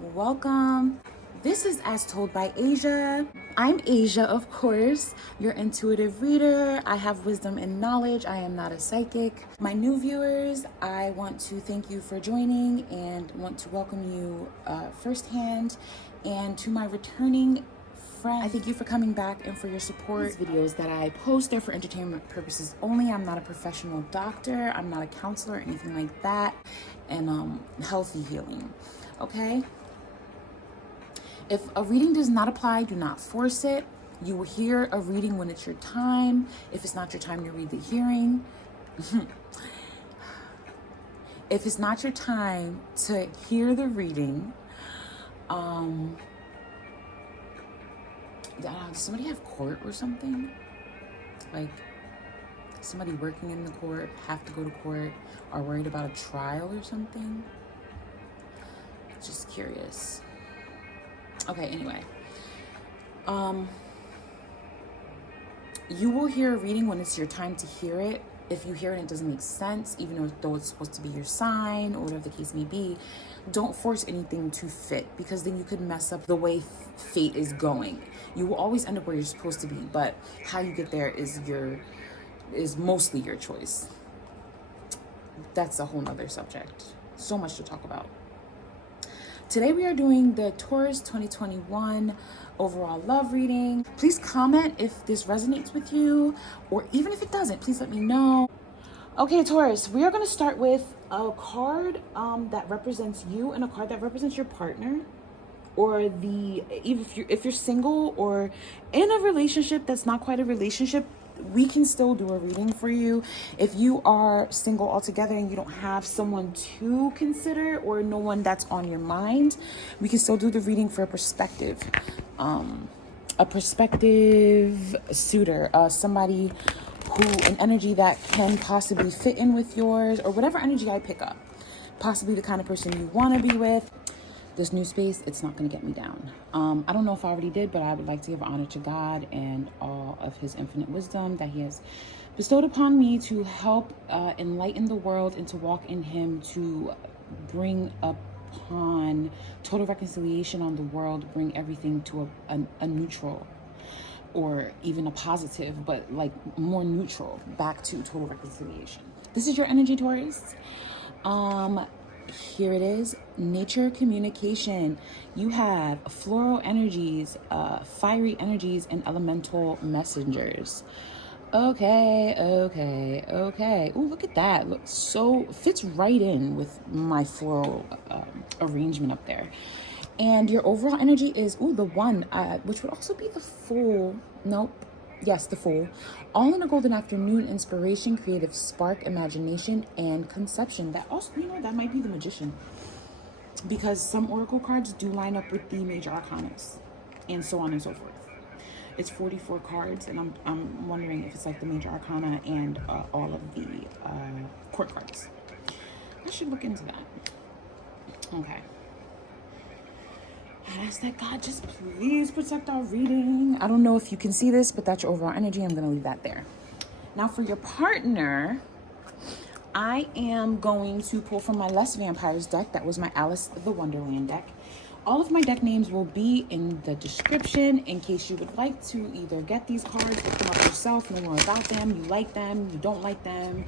Welcome. This is As Told by Asia. I'm Asia, of course, your intuitive reader. I have wisdom and knowledge. I am not a psychic. My new viewers, I want to thank you for joining and want to welcome you firsthand. And to my returning friends, I thank you for coming back and for your support. These videos that I post are for entertainment purposes only. I'm not a professional doctor. I'm not a counselor or anything like that. And healthy healing, okay? If a reading does not apply, do not force it. You will hear a reading when it's your time. If it's not your time to read the hearing. If it's not your time to hear the reading, does somebody have court or something? Like somebody working in the court, have to go to court, are worried about a trial or something? Just curious. Okay, anyway. You will hear a reading when it's your time to hear it. If you hear it and it doesn't make sense, even though it's supposed to be your sign or whatever the case may be, don't force anything to fit, because then you could mess up the way fate is going. You will always end up where you're supposed to be, but how you get there is mostly your choice. That's a whole nother subject. So much to talk about. Today we are doing the Taurus 2021 overall love reading. Please comment if this resonates with you, or even if it doesn't, please let me know. Okay, Taurus, we are going to start with a card that represents you and a card that represents your partner, or if you're single or in a relationship that's not quite a relationship. We can still do a reading for you. If you are single altogether and you don't have someone to consider or no one that's on your mind, we can still do the reading for a prospective suitor, somebody an energy that can possibly fit in with yours, or whatever energy I pick up, possibly the kind of person you want to be with. This new space, it's not going to get me down. I don't know if I already did, but I would like to give honor to God and all of his infinite wisdom that he has bestowed upon me to help enlighten the world and to walk in him, to bring upon total reconciliation on the world, bring everything to a neutral, or even a positive, but like more neutral, back to total reconciliation. This is your energy, Taurus. Here it is. Nature communication. You have floral energies, fiery energies, and elemental messengers. Okay. Oh, look at that. Looks so fits right in with my floral arrangement up there. And your overall energy is the one, which would also be the Fool. Nope. Yes, the Fool. All in a golden afternoon, inspiration, creative spark, imagination, and conception. That also, that might be the Magician, because some oracle cards do line up with the major arcanas, and so on and so forth. It's 44 cards, and I'm wondering if it's like the major arcana and all of the court cards. I should look into that. Okay. I ask that God just please protect our reading. I don't know if you can see this, but that's your overall energy. I'm going to leave that there. Now for your partner, I am going to pull from my Less Vampires deck. That was my Alice the Wonderland deck. All of my deck names will be in the description in case you would like to either get these cards, look them up yourself, know more about them, you like them, you don't like them,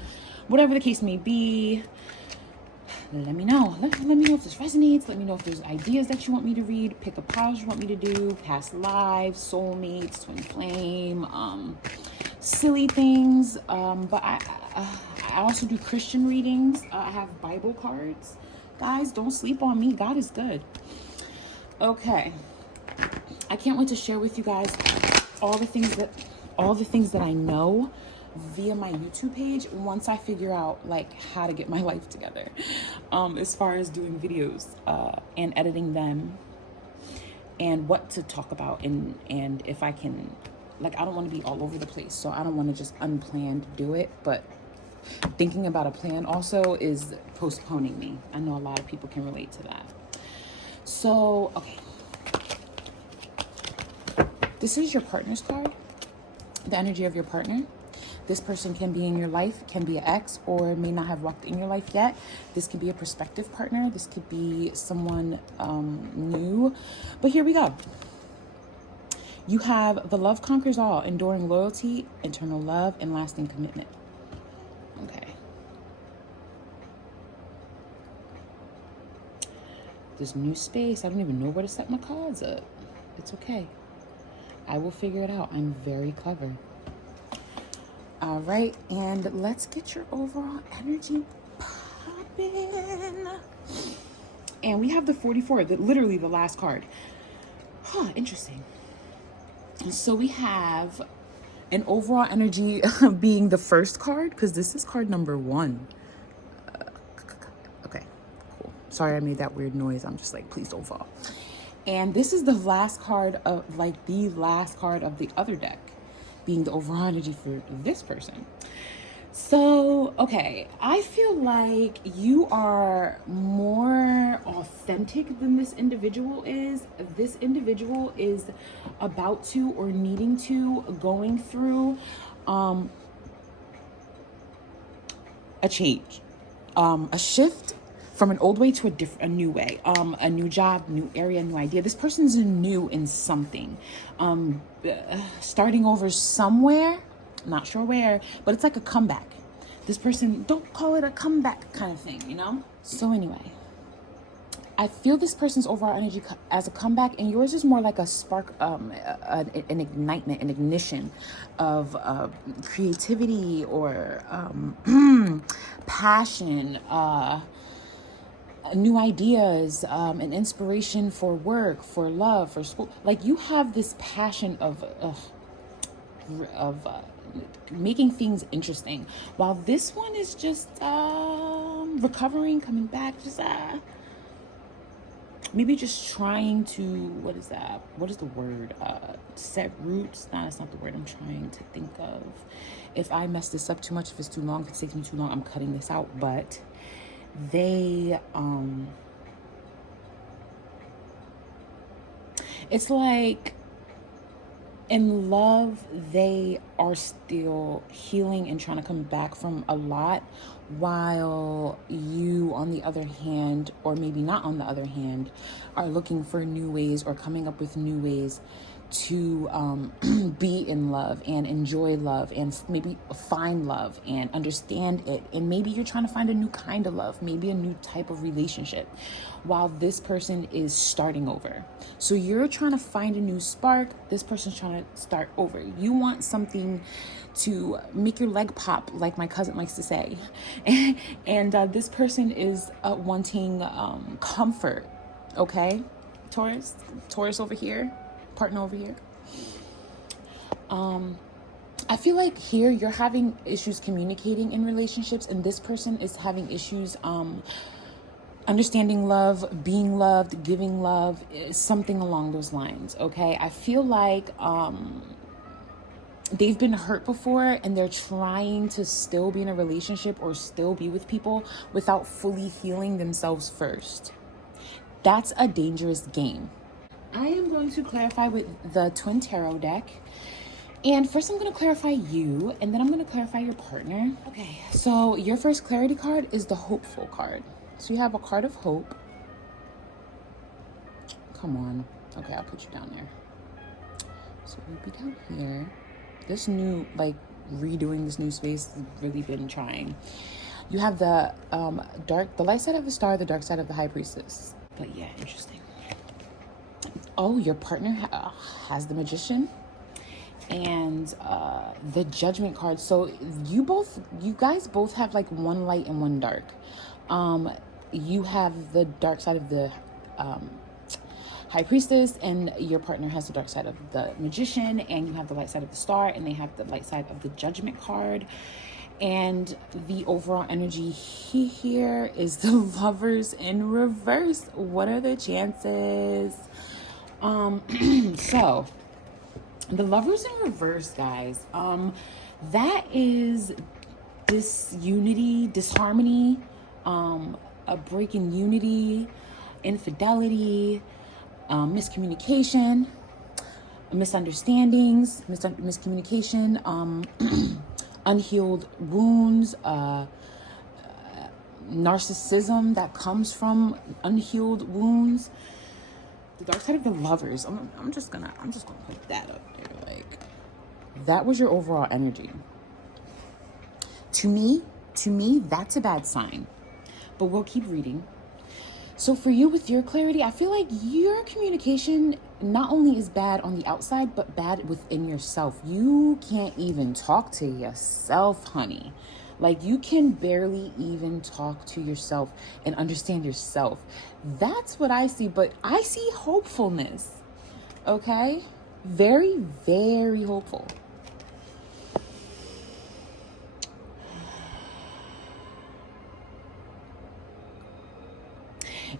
whatever the case may be. Let me know. Let me know if this resonates. Let me know if there's ideas that you want me to read, pick a piles you want me to do, past lives, soulmates, twin flame, silly things. But I also do Christian readings. I have Bible cards. Guys, don't sleep on me. God is good. Okay. I can't wait to share with you guys all the things that I know via my YouTube page once I figure out like how to get my life together, as far as doing videos and editing them, and what to talk about, and if I can, like, I don't want to be all over the place, so I don't want to just unplanned do it, but thinking about a plan also is postponing me. I know a lot of people can relate to that. So okay, this is your partner's card, the energy of your partner. This person can be in your life, can be an ex, or may not have walked in your life yet. This could be a prospective partner. This could be someone new. But here we go. You have the love conquers all, enduring loyalty, eternal love, and lasting commitment. Okay. This new space, I don't even know where to set my cards up. It's okay. I will figure it out. I'm very clever. All right, and let's get your overall energy popping. And we have the 44, literally the last card. Huh, interesting. So we have an overall energy being the first card, because this is card number 1. Okay, cool. Sorry I made that weird noise. I'm just like, please don't fall. And this is the last card of, the last card of the other deck, being the overall energy for this person. So, okay, I feel like you are more authentic than this individual is. This individual is about to, or needing to, going through a change, a shift from an old way to a new way, a new job, new area, new idea. This person's new in something, starting over somewhere. Not sure where, but it's like a comeback. This person, don't call it a comeback kind of thing, you know? So anyway, I feel this person's overall energy as a comeback, and yours is more like a spark, an ignitement, an ignition of creativity or passion, new ideas, an inspiration for work, for love, for school. Like, you have this passion of making things interesting, while this one is just recovering, coming back, just maybe just trying to, what is the word, set roots. No, that's not the word I'm trying to think of. If I mess this up too much, if it's too long, if it takes me too long, I'm cutting this out. But they it's like, in love, they are still healing and trying to come back from a lot, while you, on the other hand, or maybe not on the other hand, are looking for new ways or coming up with new ways to be in love and enjoy love and maybe find love and understand it. And maybe you're trying to find a new kind of love, maybe a new type of relationship, while this person is starting over. So you're trying to find a new spark. This person's trying to start over. You want something to make your leg pop, like my cousin likes to say. And this person is wanting comfort. Okay, Taurus over here. Partner over here. I feel like here you're having issues communicating in relationships, and this person is having issues understanding love, being loved, giving love, something along those lines. Okay, I feel like they've been hurt before, and they're trying to still be in a relationship or still be with people without fully healing themselves first. That's a dangerous game. I am going to clarify with the Twin Tarot deck. And first I'm going to clarify you, and then I'm going to clarify your partner. Okay, so your first clarity card is the Hopeful card. So you have a card of hope. Come on. Okay, I'll put you down there. So we'll be down here. This new, redoing this new space has really been trying. You have the the light side of the Star, the dark side of the High Priestess. But yeah, interesting. Oh, your partner has the Magician and the Judgment card. So you guys both have one light and one dark. You have the dark side of the High Priestess, and your partner has the dark side of the Magician, and you have the light side of the Star, and they have the light side of the Judgment card. And the overall energy here is the Lovers in reverse. What are the chances? So the Lovers in reverse, guys, that is disunity, disharmony, a break in unity, infidelity, miscommunication, misunderstandings, miscommunication, unhealed wounds, narcissism that comes from unhealed wounds. The dark side of the Lovers. I'm just gonna put that up there. Like, that was your overall energy. To me, that's a bad sign. But we'll keep reading. So for you, with your clarity, I feel like your communication not only is bad on the outside, but bad within yourself. You can't even talk to yourself, honey. Like, you can barely even talk to yourself and understand yourself. That's what I see, but I see hopefulness, okay? Very, very hopeful.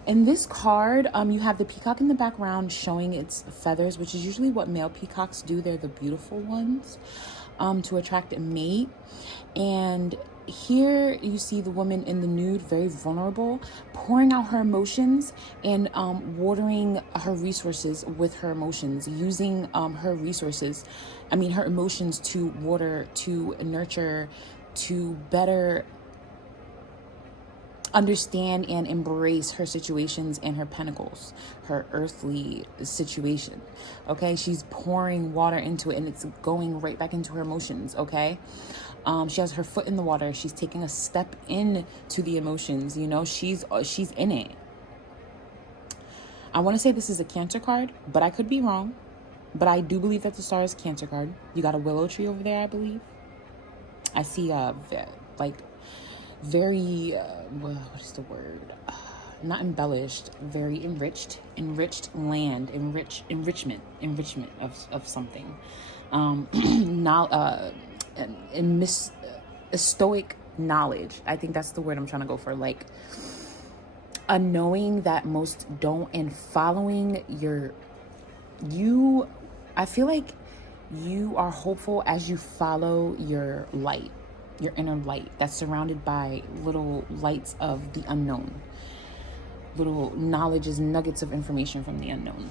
In this card, you have the peacock in the background showing its feathers, which is usually what male peacocks do. They're the beautiful ones, to attract a mate. And here you see the woman in the nude, very vulnerable, pouring out her emotions and watering her resources with her emotions, using her emotions to water, to nurture, to better understand and embrace her situations and her pentacles, her earthly situation. Okay, she's pouring water into it and it's going right back into her emotions. Okay, she has her foot in the water. She's taking a step into the emotions. You know, she's in it. I want to say this is a Cancer card, but I could be wrong. But I do believe that the star is Cancer card. You got a willow tree over there, I believe. I see very what is the word, not embellished, very enriched land, enrichment of something, stoic knowledge. I think that's the word I'm trying to go for. Like, a knowing that most don't, and following I feel like you are hopeful as you follow your light, your inner light that's surrounded by little lights of the unknown, little knowledges, nuggets of information from the unknown.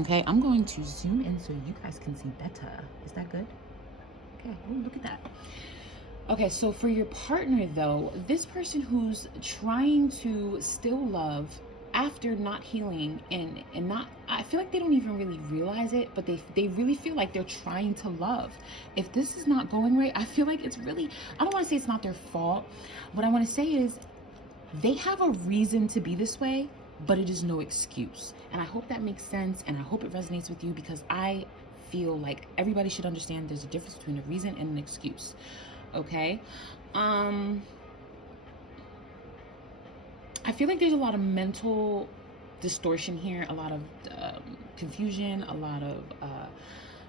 Okay, I'm going to zoom in so you guys can see better. Is that good? Okay, oh, look at that. Okay, so for your partner though, this person who's trying to still love after not healing and not, I feel like they don't even really realize it, but they really feel like they're trying to love. If this is not going right, I feel like it's really, I don't want to say it's not their fault. What I want to say is they have a reason to be this way, but it is no excuse. And I hope that makes sense, and I hope it resonates with you, because I feel like everybody should understand there's a difference between a reason and an excuse. Okay, I feel like there's a lot of mental distortion here, a lot of confusion, a lot of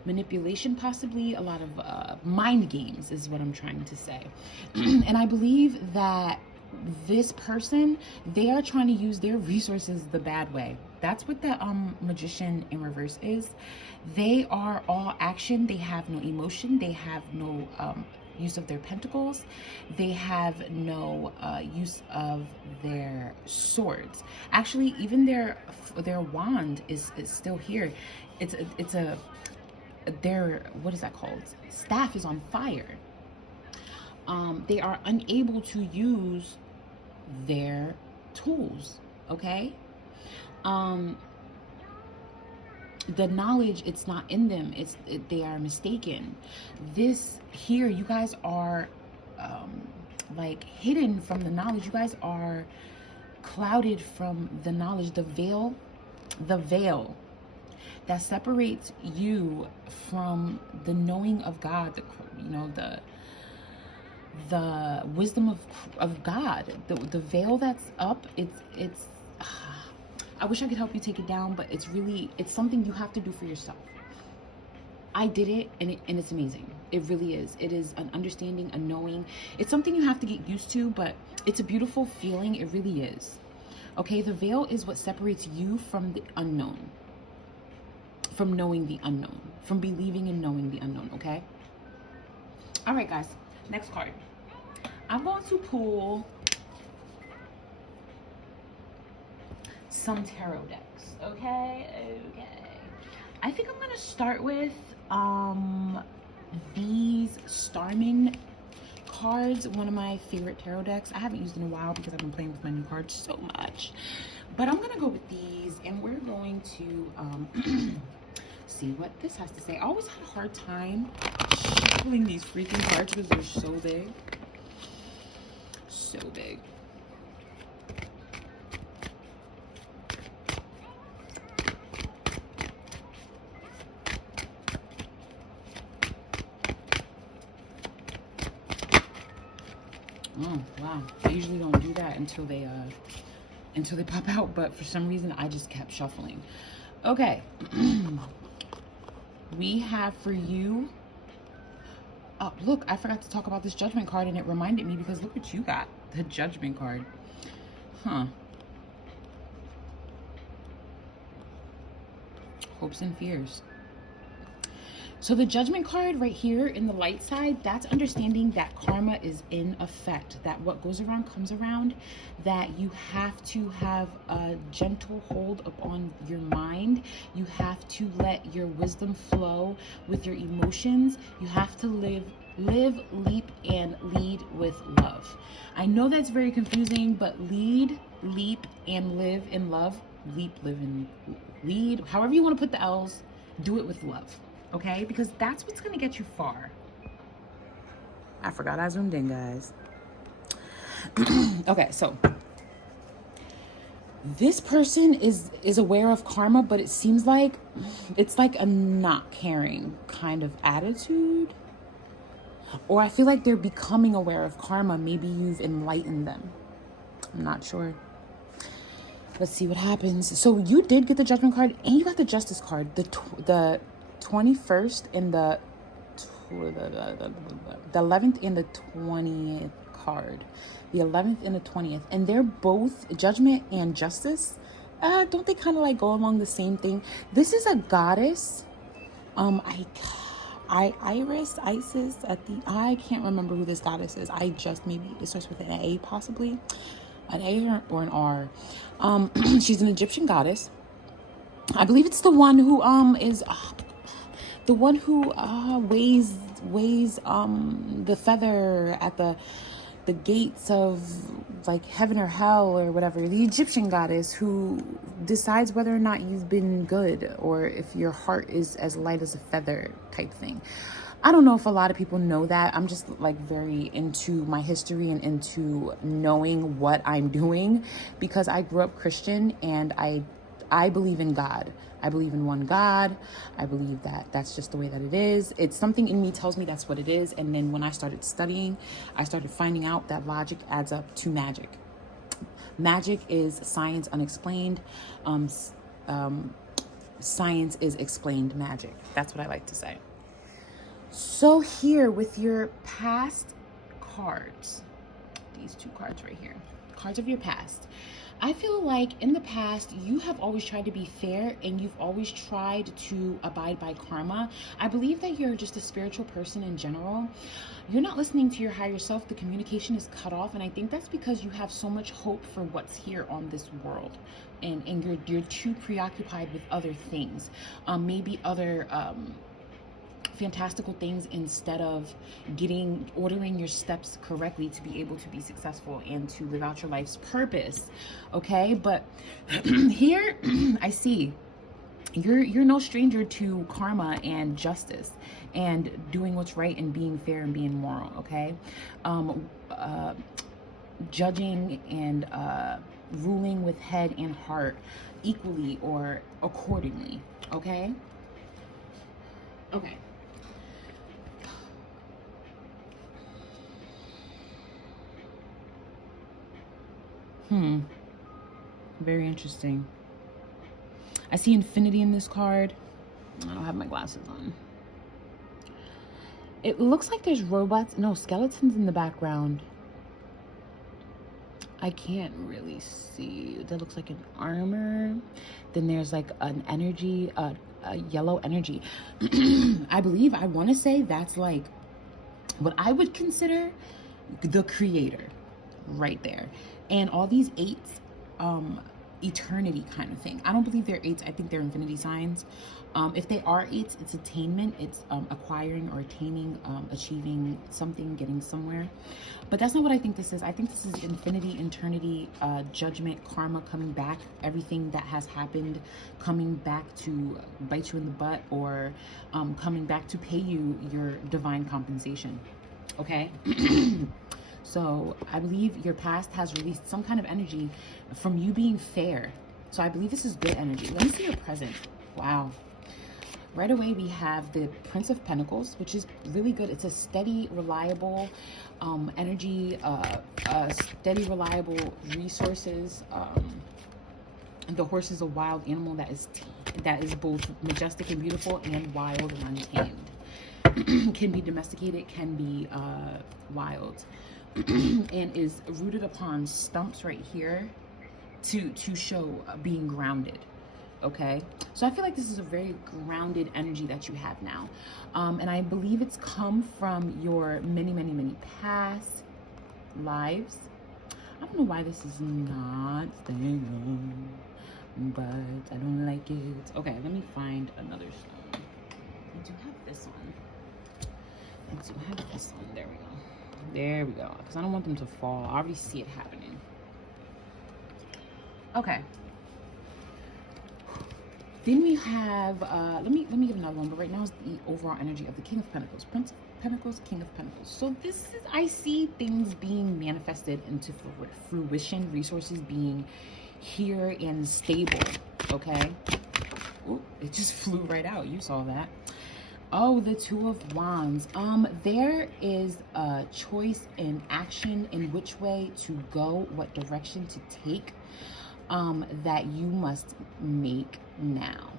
manipulation, possibly a lot of mind games is what I'm trying to say. And I believe that this person, they are trying to use their resources the bad way. That's what the magician in reverse is. They are all action. They have no emotion. They have no use of their pentacles. They have no use of their swords. Actually, even their wand is still here. It's a their, what is that called? Staff is on fire. They are unable to use their tools. Okay. The knowledge, it's not in them. They are mistaken. This here, you guys are like hidden from the knowledge. You guys are clouded from the knowledge. The veil that separates you from the knowing of God, the wisdom of God, the veil that's up, it's I wish I could help you take it down, but it's something you have to do for yourself. I did it, and it's amazing. It really is. It is an understanding, a knowing. It's something you have to get used to, but it's a beautiful feeling. It really is. Okay, the veil is what separates you from the unknown, from knowing the unknown, from believing and knowing the unknown, okay? All right, guys, next card. I'm going to pull some tarot decks, okay? I think I'm gonna start with these Starman cards, one of my favorite tarot decks. I haven't used in a while because I've been playing with my new cards so much. But I'm going to go with these, and we're going to see what this has to say. I always had a hard time shuffling these freaking cards because they're so big. So big. Oh, wow. I usually don't do that until they pop out, but for some reason I just kept shuffling. Okay. We have for you, oh, look, I forgot to talk about this Judgment card, and it reminded me because look what you got, the Judgment card. Huh. Hopes and fears. So the Judgment card right here in the light side, that's understanding that karma is in effect, that what goes around comes around, that you have to have a gentle hold upon your mind. You have to let your wisdom flow with your emotions. You have to live, leap, and lead with love. I know that's very confusing, but lead, leap, and live in love. Leap, live, and lead. However you want to put the L's, do it with love. Okay, because that's what's going to get you far. I forgot I zoomed in, guys. Okay, so this person is aware of karma, but it seems like it's like a not caring kind of attitude. Or I feel like they're becoming aware of karma. Maybe you've enlightened them. I'm not sure. Let's see what happens. So you did get the Judgment card, and you got the Justice card. The 21st and the 11th and the 20th card. The 11th and the 20th. And they're both Judgment and Justice. Don't they kind of like go along the same thing? This is a goddess. Isis at the, I can't remember who this goddess is. Maybe it starts with an A, possibly. An A or an R. She's an Egyptian goddess. I believe it's the one who is the one who weighs the feather at the gates of like heaven or hell or whatever. The Egyptian goddess who decides whether or not you've been good or if your heart is as light as a feather type thing. I don't know if a lot of people know that. I'm just like very into my history and into knowing what I'm doing because I grew up Christian and I believe in God. I believe in one God. I believe that that's just the way that it is. It's something in me tells me that's what it is. And then when I started studying, I started finding out that logic adds up to magic. Magic is science unexplained. Science is explained magic. That's what I like to say. So here with your past cards, these two cards right here, cards of your past. I feel like in the past, you have always tried to be fair and you've always tried to abide by karma. I believe that you're just a spiritual person in general. You're not listening to your higher self. The communication is cut off. And I think that's because you have so much hope for what's here on this world. And you're too preoccupied with other things. Maybe other fantastical things instead of ordering your steps correctly to be able to be successful and to live out your life's purpose. Okay, but here I see you're no stranger to karma and justice and doing what's right and being fair and being moral. Okay, judging and ruling with head and heart equally or accordingly. Okay. Very interesting. I see infinity in this card. I don't have my glasses on. It looks like there's skeletons in the background. I can't really see. That looks like an armor. Then there's like an energy, a yellow energy. I want to say that's like what I would consider the creator right there. And all these eights, eternity kind of thing. I don't believe they're 8s. I think they're infinity signs. If they are 8s, it's attainment. It's acquiring or attaining, achieving something, getting somewhere. But that's not what I think this is. I think this is infinity, eternity, judgment, karma coming back. Everything that has happened coming back to bite you in the butt, or coming back to pay you your divine compensation. Okay? So I believe your past has released some kind of energy from you being fair. So I believe this is good energy. Let me see your present. Wow. Right away, we have the Prince of Pentacles, which is really good. It's a steady, reliable energy, steady, reliable resources. The horse is a wild animal that is both majestic and beautiful, and wild and untamed. Can be domesticated, can be wild, and is rooted upon stumps right here to show being grounded. Okay, so I feel like this is a very grounded energy that you have now, and I believe it's come from your many past lives. I don't know why this is not staying on, but I don't like it. Okay, let me find another stone. I do have this one. I do have this one. There we go. There we go. Because I don't want them to fall. I already see it happening. Okay. Then we have, let me give another one, but right now is the overall energy of the King of Pentacles. Prince of Pentacles, King of Pentacles. So this is, I see things being manifested into fruition, resources being here and stable, okay? Ooh, it just flew right out. You saw that. Oh, the Two of Wands. There is a choice in action in which way to go, what direction to take, that you must make now.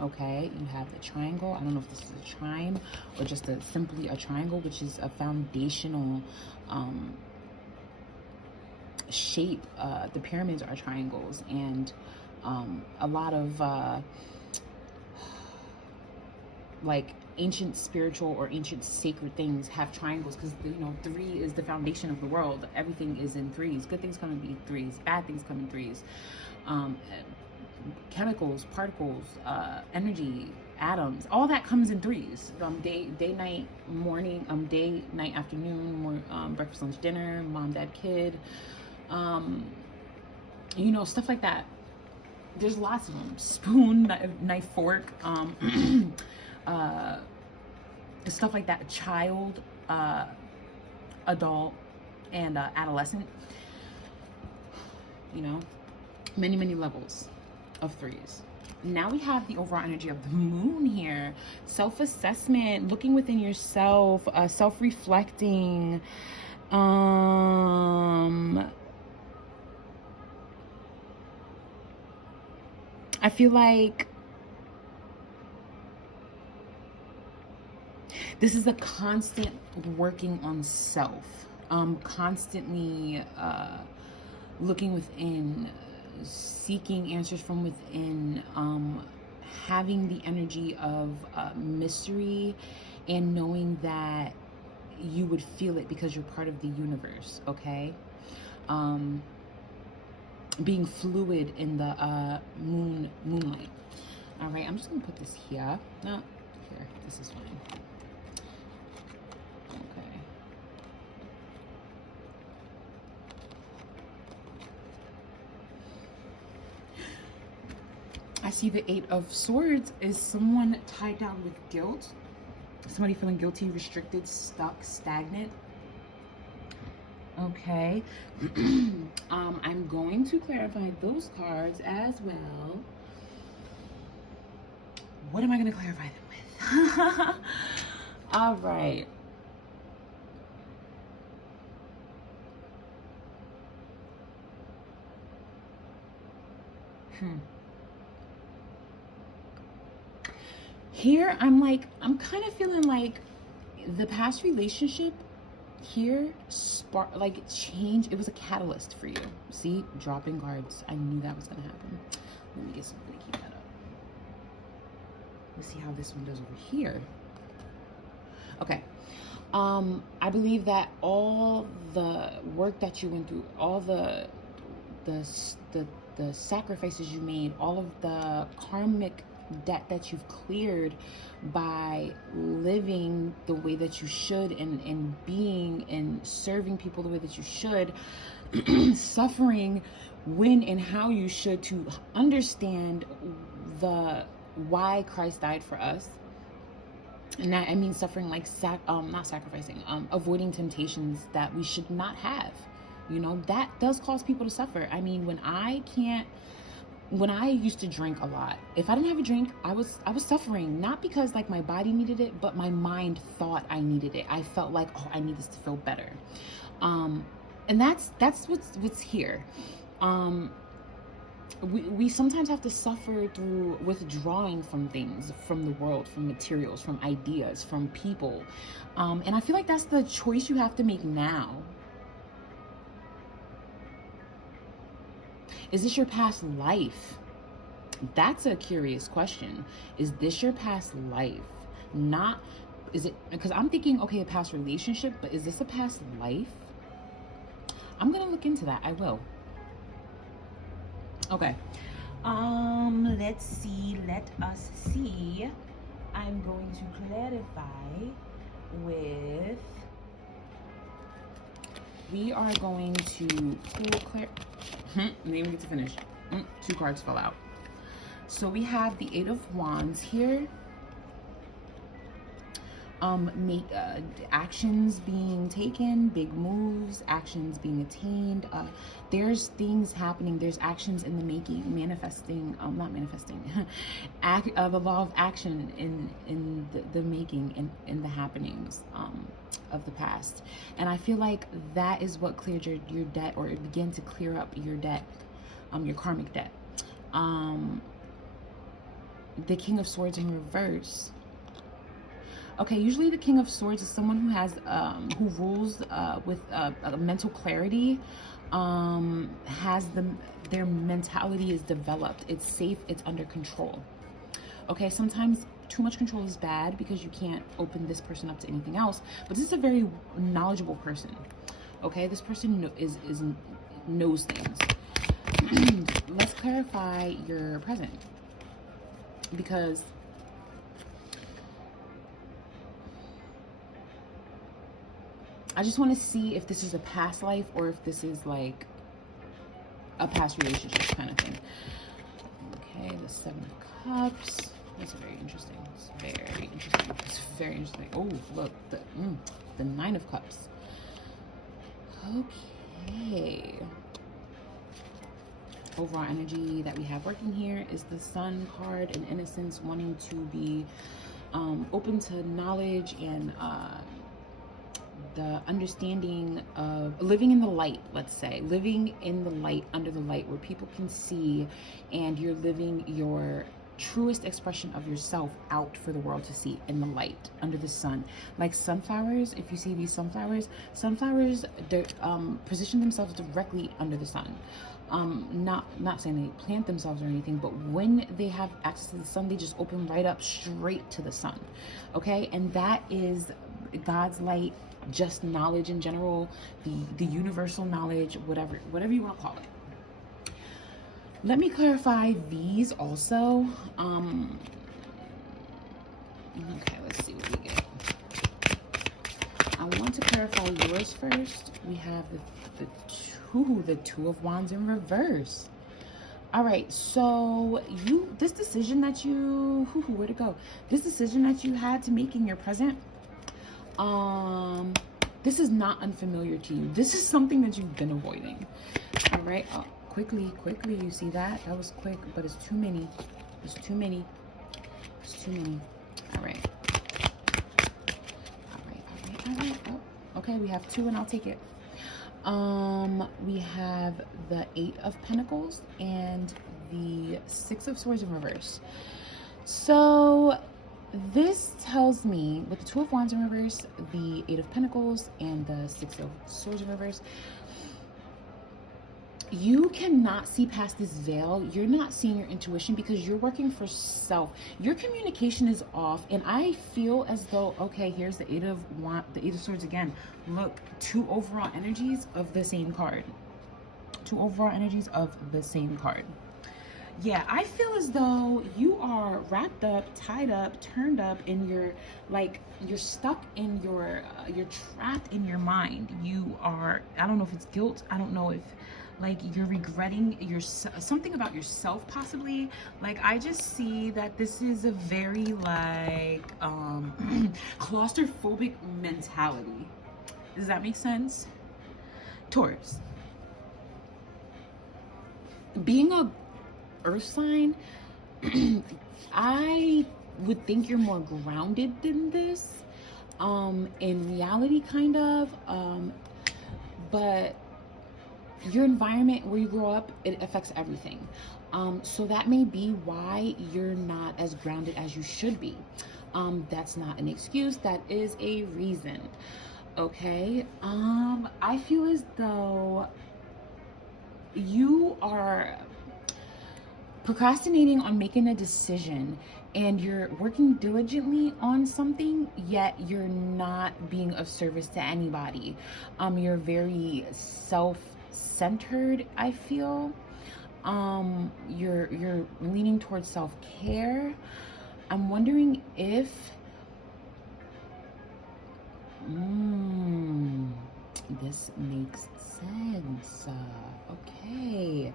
Okay, you have the triangle. I don't know if this is a trine or just simply a triangle, which is a foundational shape. The pyramids are triangles, and a lot of like ancient spiritual or ancient sacred things have triangles, because, you know, 3 is the foundation of the world. Everything is in 3s. Good things come in 3s, bad things come in 3s. Chemicals, particles, energy, atoms, all that comes in 3s. Day, night, morning, day, night, afternoon, breakfast, lunch, dinner, mom, dad, kid, you know, stuff like that. There's lots of them. Spoon, knife, fork, stuff like that. Child, adult, and adolescent. You know, many levels of 3s. Now we have the overall energy of the moon here. Self-assessment, looking within yourself, self-reflecting. I feel like this is a constant working on self, constantly looking within, seeking answers from within, having the energy of mystery, and knowing that you would feel it because you're part of the universe, okay? Being fluid in the moonlight. All right, I'm just gonna put this here. No, here, this is fine. Okay. I see the 8 of Swords is someone tied down with guilt. Somebody feeling guilty, restricted, stuck, stagnant. Okay. I'm going to clarify those cards as well. What am I going to clarify them with? All right. Here, I'm kind of feeling like the past relationship here change. It was a catalyst for you. See, dropping cards. I knew that was gonna happen. Let me get something to keep that up. Let's see how this one does over here. Okay. I believe that all the work that you went through, all the the sacrifices you made, all of the karmic debt that you've cleared by living the way that you should, and being and serving people the way that you should, suffering when and how you should, to understand the why Christ died for us. And that, I mean, suffering like not sacrificing, avoiding temptations that we should not have. You know, that does cause people to suffer. I mean, when I used to drink a lot, if I didn't have a drink, I was suffering, not because like my body needed it, but my mind thought I needed it. I felt like, oh, I need this to feel better. And that's what's here. We sometimes have to suffer through withdrawing from things, from the world, from materials, from ideas, from people. And I feel like that's the choice you have to make now. Is this your past life? That's a curious question. Is this your past life? Not, is it, because I'm thinking, okay, a past relationship, but is this a past life? I'm going to look into that. I will. Okay. Let's see. Let us see. I'm going to clarify with, we are going to pull didn't even get to finish. 2 cards fell out. So we have the 8 of Wands here. Actions being taken, big moves, actions being attained. There's things happening. There's actions in the making, manifesting. Not manifesting. The law of action in the making, in the happenings of the past. And I feel like that is what cleared your debt, or it began to clear up your debt, your karmic debt. The King of Swords in reverse. Okay, usually the King of Swords is someone who has, who rules with a mental clarity, their mentality is developed, it's safe, it's under control. Okay, sometimes too much control is bad because you can't open this person up to anything else, but this is a very knowledgeable person. Okay, this person knows things. Let's clarify your present, because I just want to see if this is a past life or if this is like a past relationship kind of thing. Okay, the 7 of Cups. That's very interesting. It's very interesting. It's very interesting. Oh, look, the 9 of Cups. Okay. Overall energy that we have working here is the Sun card, and innocence, wanting to be open to knowledge and the understanding of living in the light, let's say, living in the light, under the light, where people can see, and you're living your truest expression of yourself out for the world to see, in the light, under the sun. Like sunflowers, if you see these sunflowers position themselves directly under the sun. Not saying they plant themselves or anything, but when they have access to the sun, they just open right up straight to the sun. Okay, and that is God's light, just knowledge in general, the universal knowledge, whatever you want to call it. Let me clarify these also. Okay, let's see what we get. I want to clarify yours first. We have the 2 of Wands in reverse. All right, so this decision that you, where'd it go? This decision that you had to make in your present, this is not unfamiliar to you. This is something that you've been avoiding. All right, quickly, you see that? That was quick, but it's too many. It's too many. All right. Oh, okay, we have 2 and I'll take it. We have the 8 of Pentacles and the 6 of Swords in reverse. So this tells me, with the 2 of Wands in reverse, the 8 of Pentacles, and the 6 of Swords in reverse, you cannot see past this veil. You're not seeing your intuition because you're working for self. Your communication is off, and I feel as though, okay, here's the 8 of Swords again. Look, 2 overall energies of the same card. Two overall energies of the same card. Yeah, I feel as though you are wrapped up, tied up, turned up, and you're like, you're stuck in your, you're trapped in your mind. You are, I don't know if it's guilt. I don't know if like you're regretting your, something about yourself possibly. Like, I just see that this is a very like, claustrophobic mentality. Does that make sense? Taurus. Being a earth sign, I would think you're more grounded than this, in reality, kind of, but your environment where you grow up, it affects everything. So that may be why you're not as grounded as you should be. That's not an excuse, that is a reason. Okay, I feel as though you are procrastinating on making a decision, and you're working diligently on something, yet you're not being of service to anybody. You're very self-centered, I feel. You're leaning towards self-care. I'm wondering if this makes sense. Okay.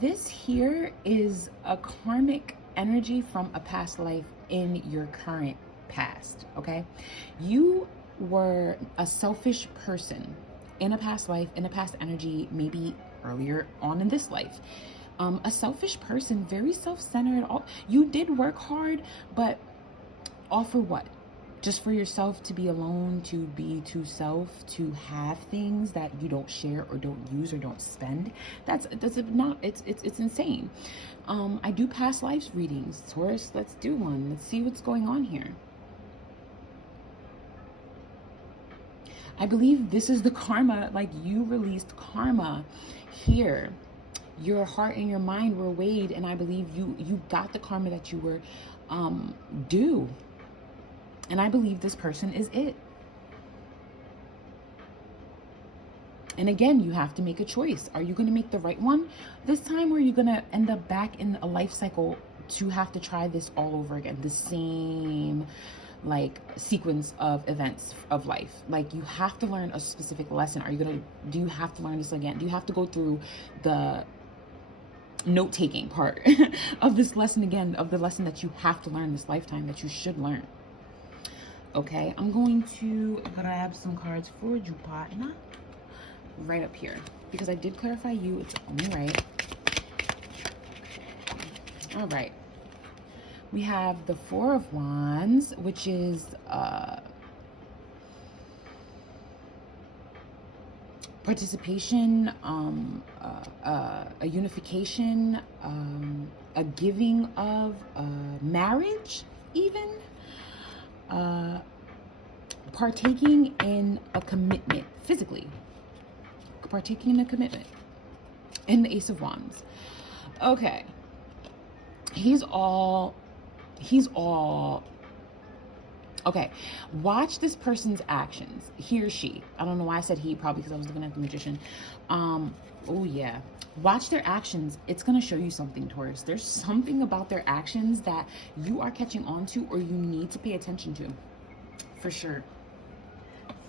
This here is a karmic energy from a past life in your current past, okay? You were a selfish person in a past life, in a past energy, maybe earlier on in this life. A selfish person, very self-centered. You did work hard, but all for what? Just for yourself to be alone, to be to self, to have things that you don't share or don't use or don't spend. It's insane. I do past lives readings. Taurus, let's do one. Let's see what's going on here. I believe this is the karma, like you released karma here. Your heart and your mind were weighed, and I believe you got the karma that you were due. And I believe this person is it. And again, you have to make a choice. Are you going to make the right one this time, or are you going to end up back in a life cycle to have to try this all over again? The same like sequence of events of life. Like, you have to learn a specific lesson. Do you have to learn this again? Do you have to go through the note-taking part of this lesson again, of the lesson that you have to learn this lifetime, that you should learn? Okay, I'm going to grab some cards for you, Padma, right up here, because I did clarify you. It's only right. All right. We have the Four of Wands, which is participation, a unification, a giving of marriage, even. Partaking in a commitment, physically partaking in a commitment, and the Ace of Wands. Okay, he's all okay. Watch this person's actions, he or she. I don't know why I said he, probably because I was looking at the Magician. Oh yeah, watch their actions. It's gonna show you something, Taurus. There's something about their actions that you are catching on to, or you need to pay attention to, for sure.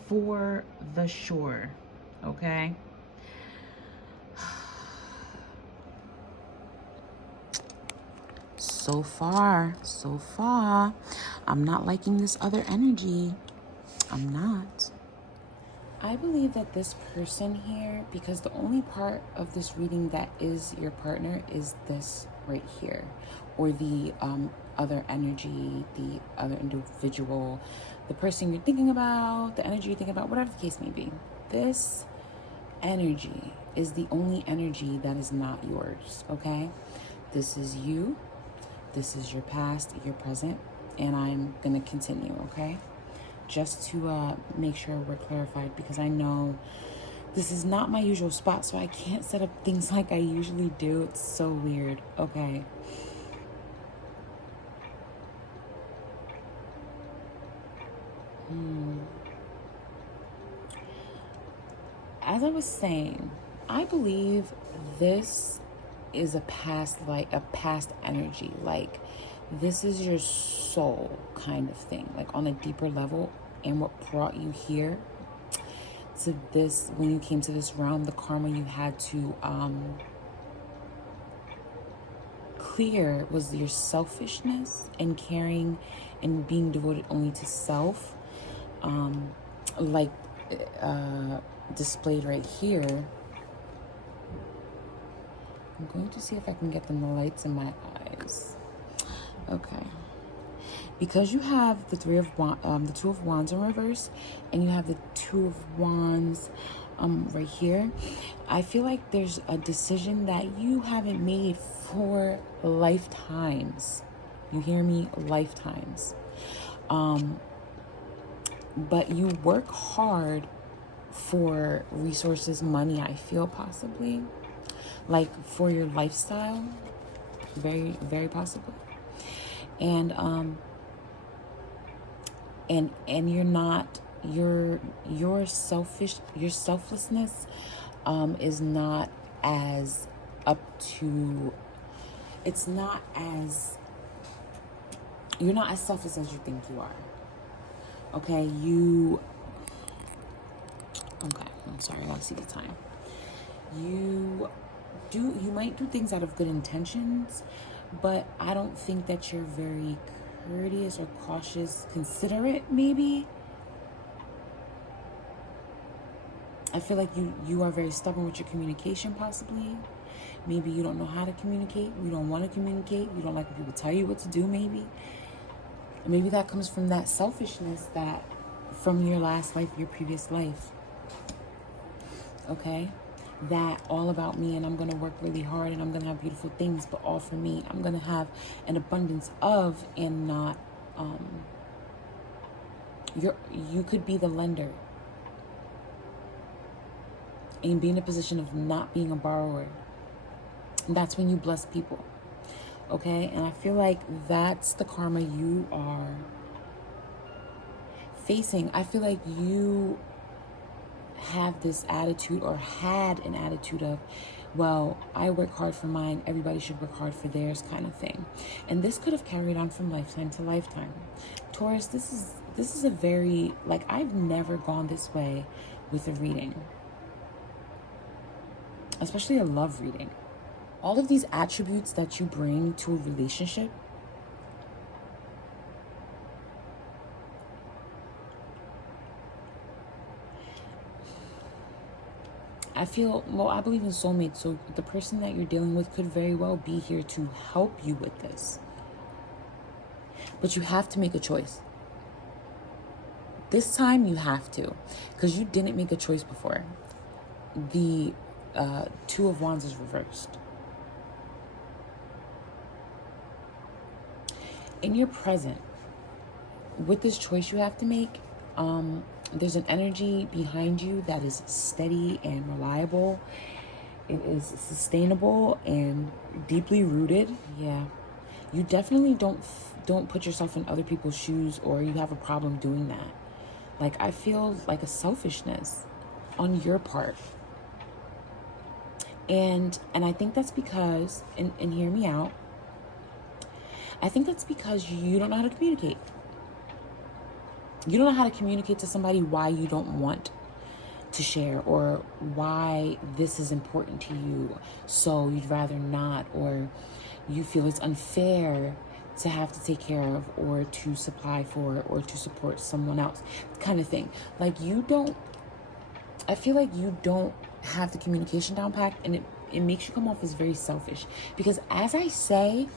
For the sure. Okay. So far, I'm not liking this other energy. I'm not. I believe that this person here, because the only part of this reading that is your partner is this right here, or the other energy, the other individual, the person you're thinking about, the energy you're thinking about, whatever the case may be. This energy is the only energy that is not yours, okay? This is you. This is your past, your present, and I'm going to continue, okay? Just to make sure we're clarified, because I know this is not my usual spot, so I can't set up things like I usually do. It's so weird. Okay. As I was saying, I believe this is a past energy. Like, this is your soul kind of thing, like on a deeper level. And what brought you here to this, when you came to this realm, the karma you had to clear was your selfishness and caring and being devoted only to self, like displayed right here. I'm going to see if I can get them the lights in my eyes. Okay. Because you have the Two of Wands in reverse, and you have the Two of Wands right here, I feel like there's a decision that you haven't made for lifetimes. You hear me? Lifetimes. But you work hard for resources, money, I feel, possibly. Like, for your lifestyle. Very, very possibly. And you're not, your selflessness is not as it's not as, you're not as selfless as you think you are. Okay, okay, I'm sorry, I gotta see the time. You might do things out of good intentions, but I don't think that you're very courteous or cautious, considerate, maybe. I feel like you are very stubborn with your communication, possibly. Maybe you don't know how to communicate. You don't want to communicate. You don't like when people tell you what to do, maybe. Maybe that comes from that selfishness that from your last life, your previous life. Okay? That all about me, and I'm going to work really hard, and I'm going to have beautiful things, but all for me. I'm going to have an abundance of, and not, you could be the lender and be in a position of not being a borrower. And that's when you bless people. Okay? And I feel like that's the karma you are facing. I feel like you have this attitude, or had an attitude of, well, I work hard for mine, everybody should work hard for theirs, kind of thing. And this could have carried on from lifetime to lifetime. Taurus, this is a very, like, I've never gone this way with a reading, especially a love reading. All of these attributes that you bring to a relationship, I feel, well, I believe in soulmates, so the person that you're dealing with could very well be here to help you with this. But you have to make a choice. This time you have to, because you didn't make a choice before. The Two of Wands is reversed. In your present, with this choice you have to make, there's an energy behind you that is steady and reliable. It is sustainable and deeply rooted. Yeah. You definitely don't put yourself in other people's shoes, or you have a problem doing that. Like, I feel like a selfishness on your part. And I think that's because, and hear me out, I think that's because you don't know how to communicate. You don't know how to communicate to somebody why you don't want to share, or why this is important to you, so you'd rather not, or you feel it's unfair to have to take care of, or to supply for, or to support someone else, kind of thing. Like, I feel like you don't have the communication down packed, and it makes you come off as very selfish. Because as I say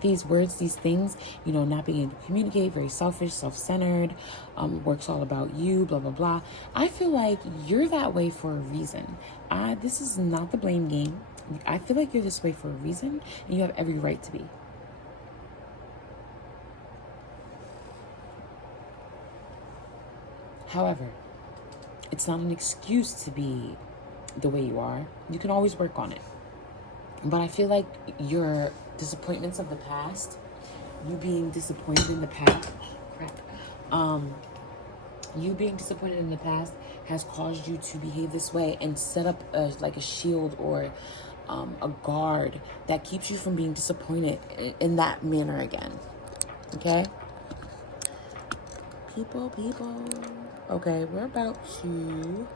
these words, these things, not being able to communicate, very selfish, self-centered, work's all about you, blah, blah, blah. I feel like you're that way for a reason. This is not the blame game. I feel like you're this way for a reason, and you have every right to be. However, it's not an excuse to be the way you are. You can always work on it. But I feel like your disappointments of the past, you being disappointed in the past, you being disappointed in the past has caused you to behave this way, and set up like a shield or a guard that keeps you from being disappointed in that manner again. Okay? People. Okay, we're about to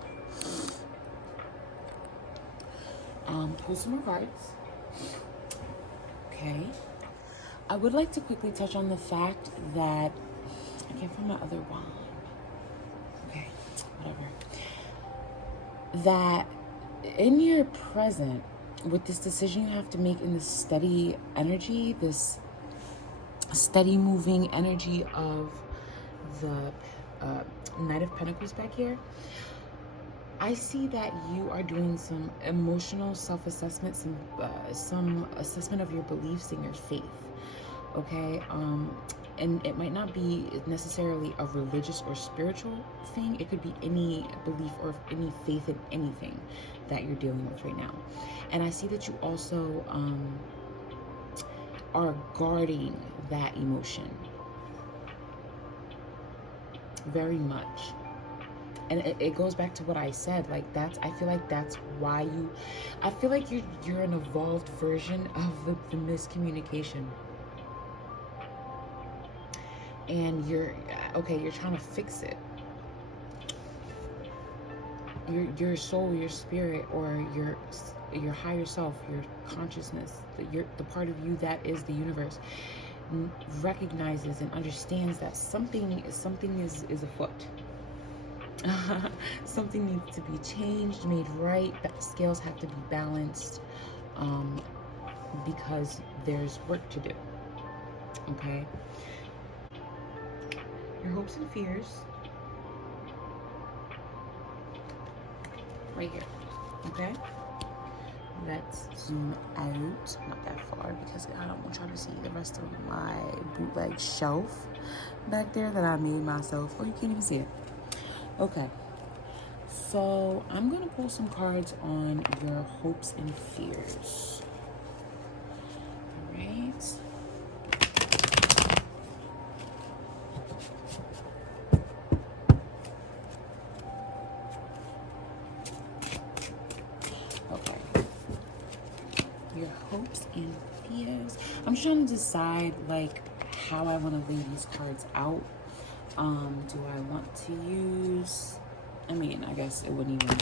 pull some more cards. Okay. I would like to quickly touch on the fact that I can't find my other wand. Okay, whatever. That in your present, with this decision you have to make in this steady energy, this steady moving energy of the Knight of Pentacles back here, I see that you are doing some emotional self-assessment, some assessment of your beliefs and your faith. Okay, and it might not be necessarily a religious or spiritual thing. It could be any belief or any faith in anything that you're dealing with right now. And I see that you also are guarding that emotion very much. And it goes back to what I said. Like, I feel like that's why I feel like you're an evolved version of the miscommunication. And you're trying to fix it. Your soul, your spirit, or your higher self, your consciousness, the part of you that is the universe, recognizes and understands that something is afoot. Something needs to be changed, made right. That scales have to be balanced, because there's work to do. Okay. Your hopes and fears, right here. Okay. Let's zoom out, not that far, because I don't want y'all to see the rest of my bootleg shelf back there that I made myself. Oh, you can't even see it. Okay. So I'm gonna pull some cards on your hopes and fears. All right. Hopes and fears. I'm trying to decide like how I want to lay these cards out. Do I want to use, I mean, I guess it wouldn't even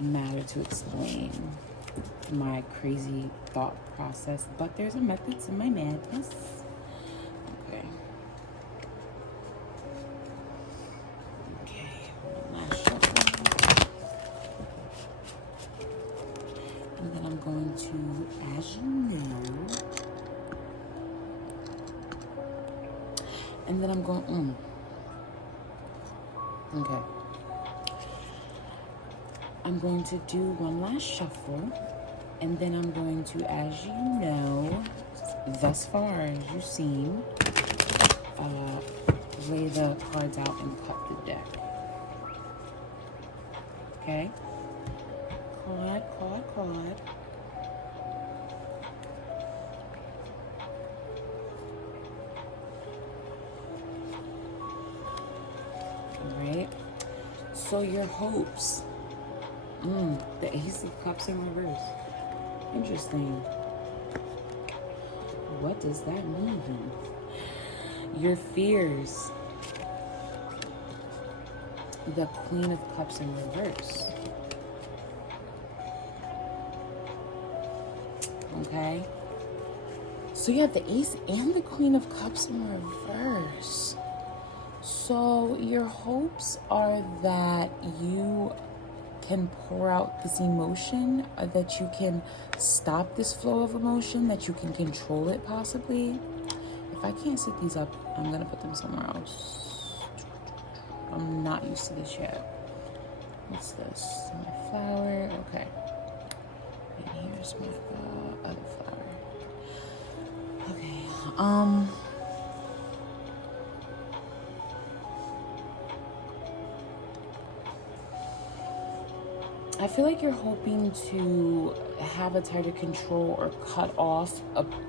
matter to explain my crazy thought process, but there's a method to my madness. Okay. Going to, as you know, and then I'm going, okay. I'm going to do one last shuffle, and then I'm going to, as you know, thus far as you've seen, lay the cards out and cut the deck. Okay? Card. Right? So your hopes. The Ace of Cups in reverse. Interesting. What does that mean? Your fears. The Queen of Cups in reverse. Okay? So you have the Ace and the Queen of Cups in reverse. So your hopes are that you can pour out this emotion, that you can stop this flow of emotion, that you can control it possibly. If I can't set these up, I'm going to put them somewhere else. I'm not used to this yet. What's this? My flower. Okay. And here's my other flower. Okay. I feel like you're hoping to have a tighter control or cut off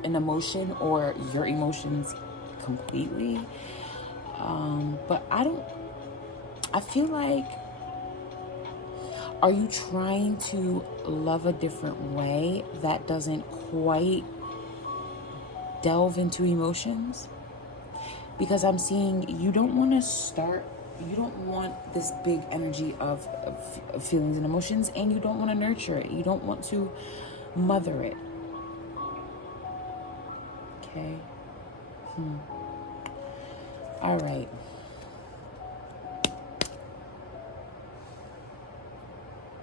an emotion or your emotions completely. But I feel like Are you trying to love a different way that doesn't quite delve into emotions? Because I'm seeing you don't want to start, you don't want this big energy of feelings and emotions, and you don't want to nurture it. You don't want to mother it. Okay. All right.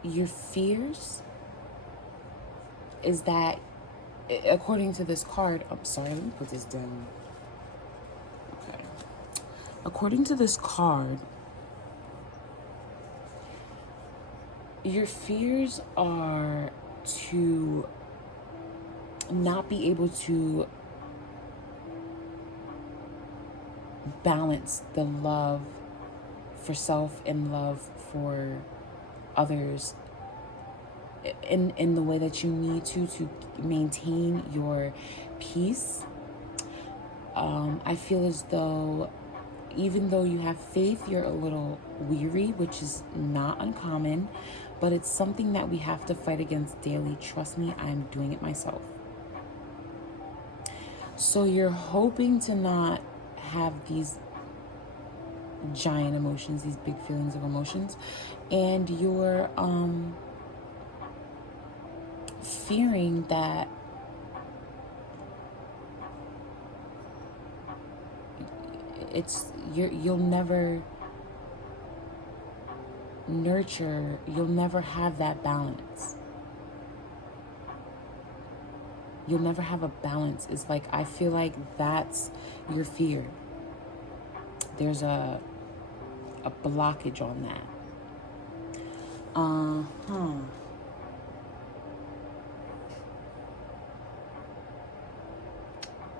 Your fears is that, according to this card, I'm sorry, let me put this down. Okay. According to this card, your fears are to not be able to balance the love for self and love for others in the way that you need to maintain your peace. I feel as though even though you have faith, you're a little weary, which is not uncommon, but it's something that we have to fight against daily. Trust me, I'm doing it myself. So you're hoping to not have these giant emotions, these big feelings of emotions, and you're fearing that you'll never nurture, you'll never have that balance. You'll never have a balance. It's like, I feel like that's your fear. There's a blockage on that.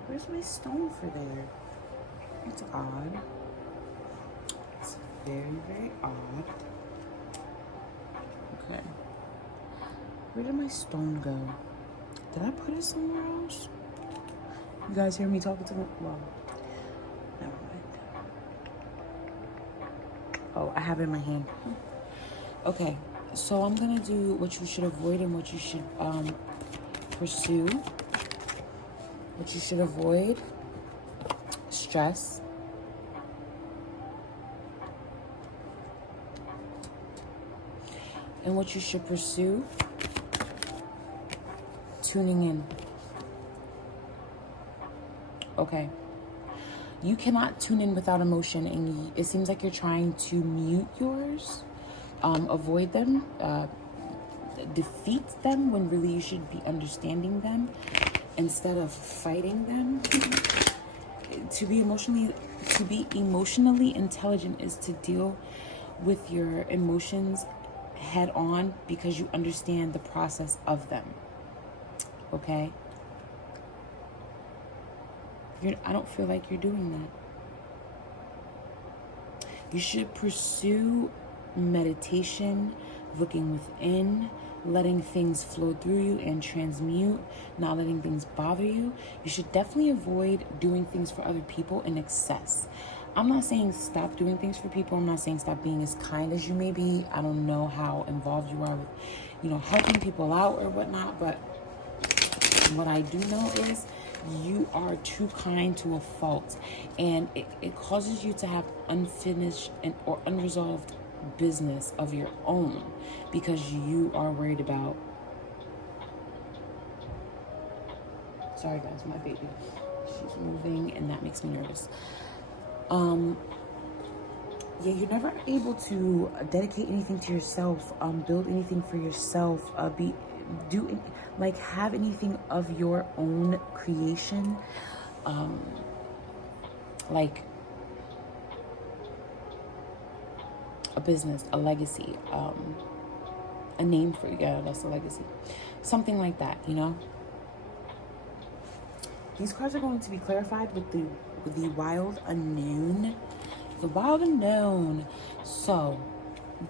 Where's my stone for there? It's odd. It's very, very odd. Okay. Where did my stone go? Did I put it somewhere else? You guys hear me talking to me? Well, never mind. Oh, I have it in my hand. Okay, so I'm gonna do what you should avoid and what you should pursue. What you should avoid: stress, and what you should pursue: tuning in. Okay. You cannot tune in without emotion, and it seems like you're trying to mute yours, avoid them, defeat them, when really you should be understanding them instead of fighting them. To be emotionally intelligent is to deal with your emotions head on, because you understand the process of them. Okay? I don't feel like you're doing that. You should pursue meditation, looking within, letting things flow through you and transmute, not letting things bother you. You should definitely avoid doing things for other people in excess. I'm not saying stop doing things for people. I'm not saying stop being as kind as you may be. I don't know how involved you are with, helping people out or whatnot, but what I do know is you are too kind to a fault, and it causes you to have unfinished or unresolved business of your own, because you are worried about, sorry guys, my baby, she's moving and that makes me nervous. You're never able to dedicate anything to yourself, build anything for yourself, have anything of your own creation, like a business, a legacy, a name for you. Yeah, that's a legacy. Something like that, These cards are going to be clarified with the wild unknown. The wild unknown. So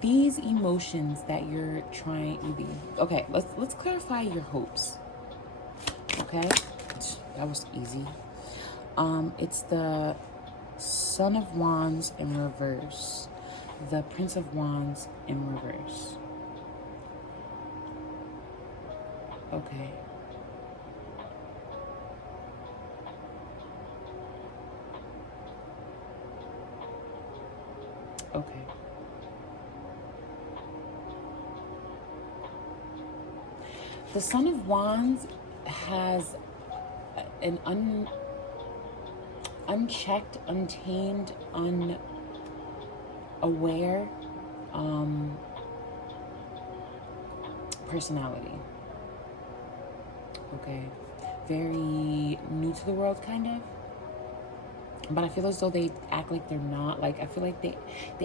these emotions that you're trying to be, okay, let's clarify your hopes. Okay, that was easy. It's the Son of Wands in reverse, the Prince of Wands in reverse. Okay. Okay. The Son of Wands has an unchecked, untamed, unaware personality. Okay. Very new to the world, kind of. But I feel as though they act like they're not. Like, I feel like they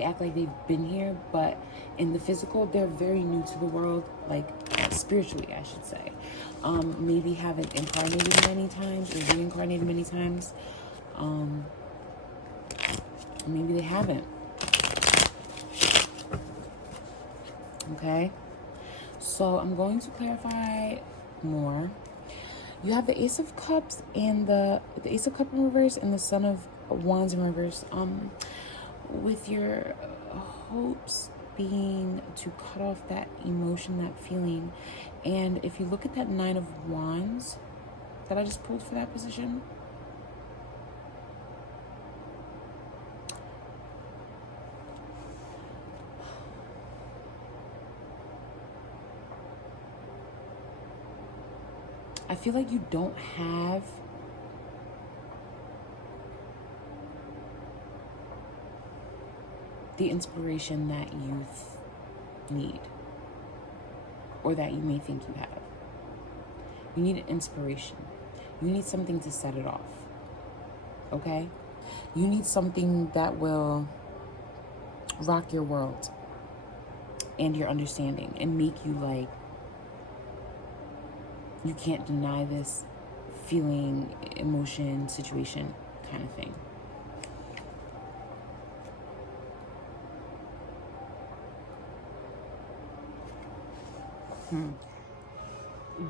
act like they've been here, but in the physical, they're very new to the world, like spiritually, I should say. Maybe haven't incarnated many times or reincarnated many times. Maybe they haven't. Okay. So I'm going to clarify more. You have the Ace of Cups and the Ace of Cups in reverse and the Son of Wands in reverse. With your hopes being to cut off that emotion, that feeling. And if you look at that Nine of Wands that I just pulled for that position, I feel like you don't have the inspiration that you need, or that you may think you have. You need an inspiration. You need something to set it off. Okay? You need something that will rock your world and your understanding and make you like, you can't deny this feeling, emotion, situation kind of thing.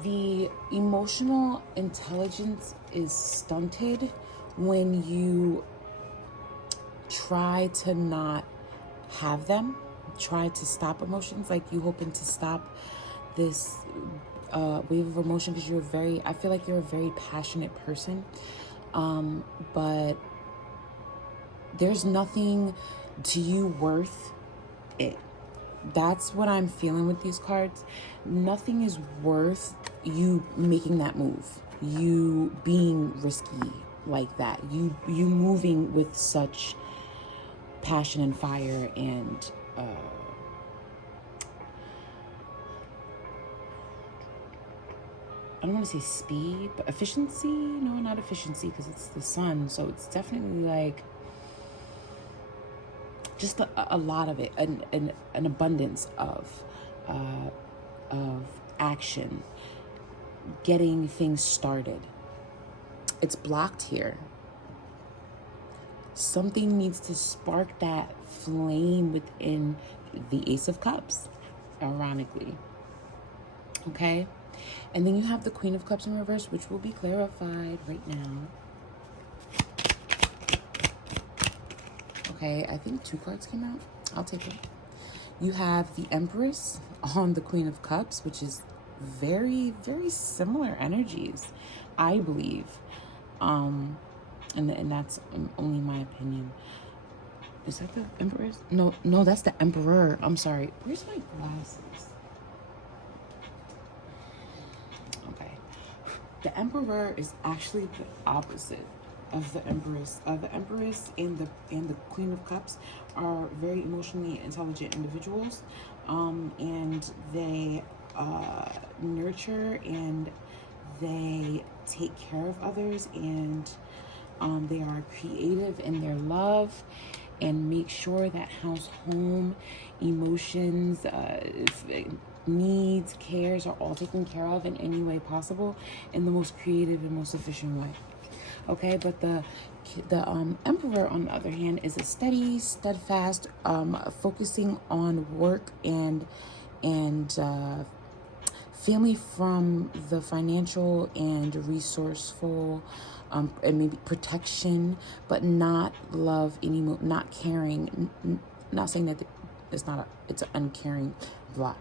The emotional intelligence is stunted when you try to not have them, try to stop emotions, like you hoping to stop this wave of emotion, because I feel like you're a very passionate person, but there's nothing to you worth it. That's what I'm feeling with these cards. Nothing is worth you making that move, you being risky like that, you moving with such passion and fire and I don't want to say speed, but efficiency. No, not efficiency, because it's the sun, so it's definitely like just a lot of it, an abundance of action, getting things started. It's blocked here. Something needs to spark that flame within the Ace of Cups, ironically. Okay? And then you have the Queen of Cups in reverse, which will be clarified right now. Okay, I think 2 cards came out. I'll take it. You have the Empress on the Queen of Cups, which is very, very similar energies, I believe. And that's only my opinion. Is that the Empress? No, that's the Emperor. I'm sorry. Where's my glasses? Okay. The Emperor is actually the opposite of the Empress. The Empress and the Queen of Cups are very emotionally intelligent individuals, and they nurture and they take care of others, and they are creative in their love and make sure that house, home, emotions, needs, cares are all taken care of in any way possible in the most creative and most efficient way. Okay, but the Emperor, on the other hand, is a steady, steadfast, focusing on work and family from the financial and resourceful, and maybe protection, but not love anymore, not caring. Not saying that it's not it's an uncaring, blah.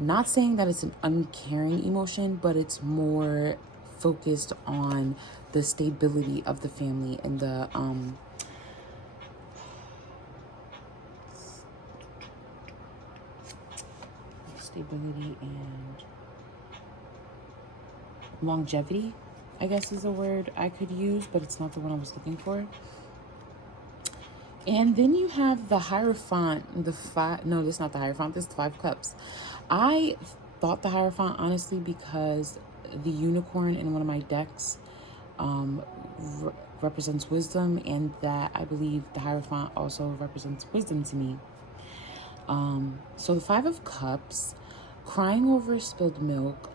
Not saying that it's an uncaring emotion, but it's more focused on the stability of the family and the stability and longevity, I guess is a word I could use, but it's not the one I was looking for. And then you have the Hierophant, this is not the Hierophant, this is the 5 Cups. I thought the Hierophant, honestly, because the unicorn in one of my decks represents wisdom, and that I believe the Hierophant also represents wisdom to me. So the 5 of Cups, crying over spilled milk,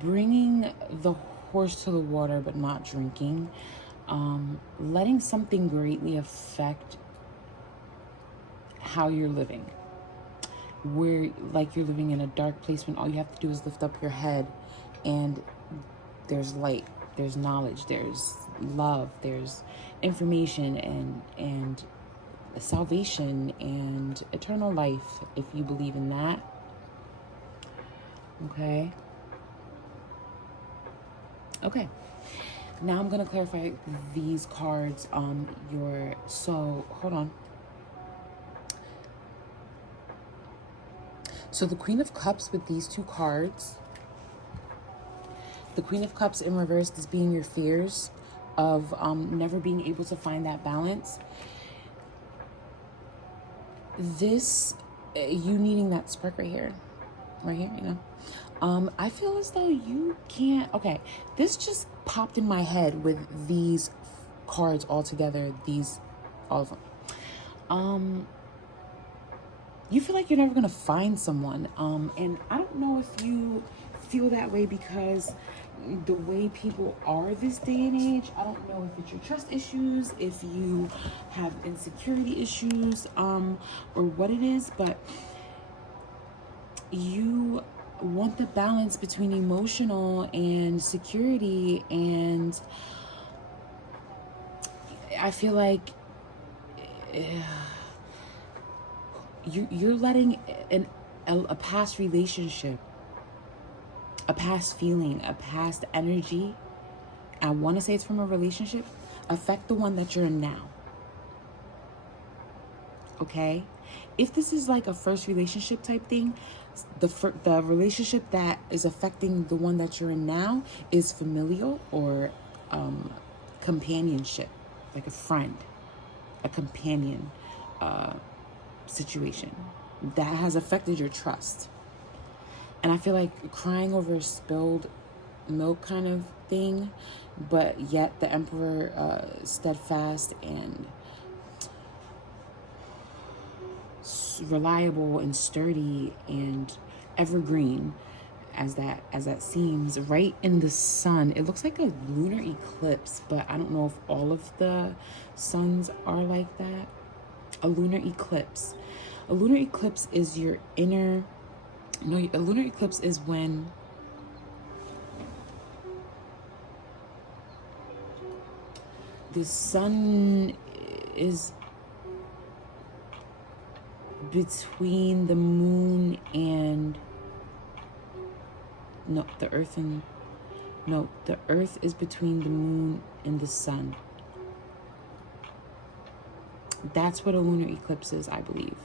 bringing the horse to the water but not drinking, letting something greatly affect how you're living, where like you're living in a dark place when all you have to do is lift up your head and there's light, there's knowledge, there's love, there's information and salvation and eternal life, if you believe in that. Okay, now I'm gonna clarify these cards on hold on. So the Queen of Cups with these 2 cards, the Queen of Cups in reverse is being your fears of never being able to find that balance. This, you needing that spark right here, you know. I feel as though you can't, okay, this just popped in my head with these cards all together, all of them. You feel like you're never gonna find someone, and I don't know if you feel that way because the way people are this day and age, I don't know if it's your trust issues, if you have insecurity issues, or what it is, but you want the balance between emotional and security, and I feel like you're letting a past relationship, a past feeling, a past energy, I want to say it's from a relationship, affect the one that you're in now. Okay? If this is like a first relationship type thing, the relationship that is affecting the one that you're in now is familial or companionship, like a friend, a companion situation that has affected your trust. And I feel like crying over spilled milk kind of thing, but yet the Emperor steadfast and reliable and sturdy and evergreen as that seems, right in the sun. It looks like a lunar eclipse, but I don't know if all of the suns are like that. A lunar eclipse. A lunar eclipse is your inner... No, a lunar eclipse is when the sun is between the moon and... the earth is between the moon and the sun. That's what a lunar eclipse is, I believe.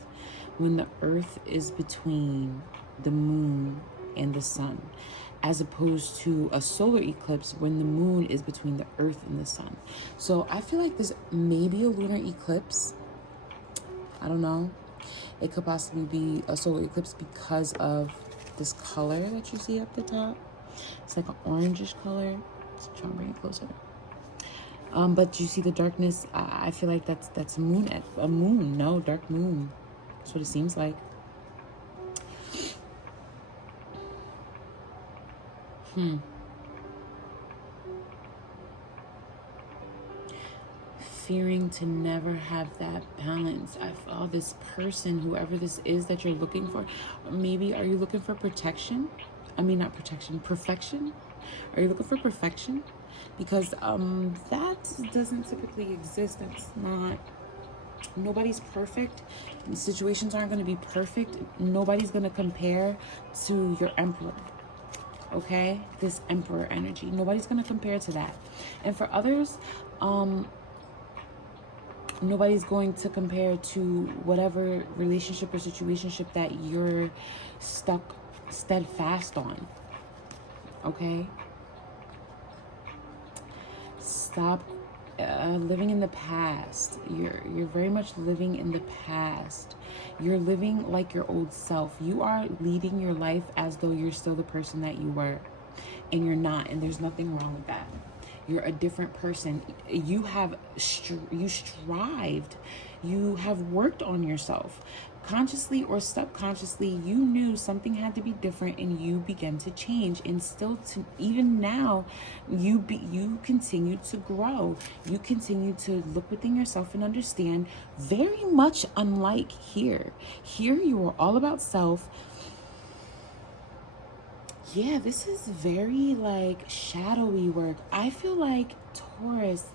When the earth is between the moon and the sun, as opposed to a solar eclipse when the moon is between the earth and the sun. So I feel like this may be a lunar eclipse. I don't know. It could possibly be a solar eclipse because of this color that you see up the top. It's like an orangish color. Let's try and bring it closer. But you see the darkness. I feel like that's a moon. No, dark moon. That's what it seems like. Fearing to never have that balance. This person, whoever this is that you're looking for, or maybe are you looking for protection? I mean, not protection, perfection. Are you looking for perfection? Because that doesn't typically exist. That's not Nobody's perfect. Situations aren't going to be perfect. Nobody's going to compare to your emperor. Okay? This emperor energy. Nobody's going to compare to that. And for others, nobody's going to compare to whatever relationship or situationship that you're stuck steadfast on. Okay? Stop living in the past. You're very much living in the past. You're living like your old self. You are leading your life as though you're still the person that you were, and you're not, and there's nothing wrong with that. You're a different person. You have you strived. You have worked on yourself. Consciously or subconsciously, you knew something had to be different, and you began to change. And still, to even now, you continue to grow. You continue to look within yourself and understand. Very much unlike here. Here, you are all about self. Yeah, this is very like shadowy work. I feel like Taurus,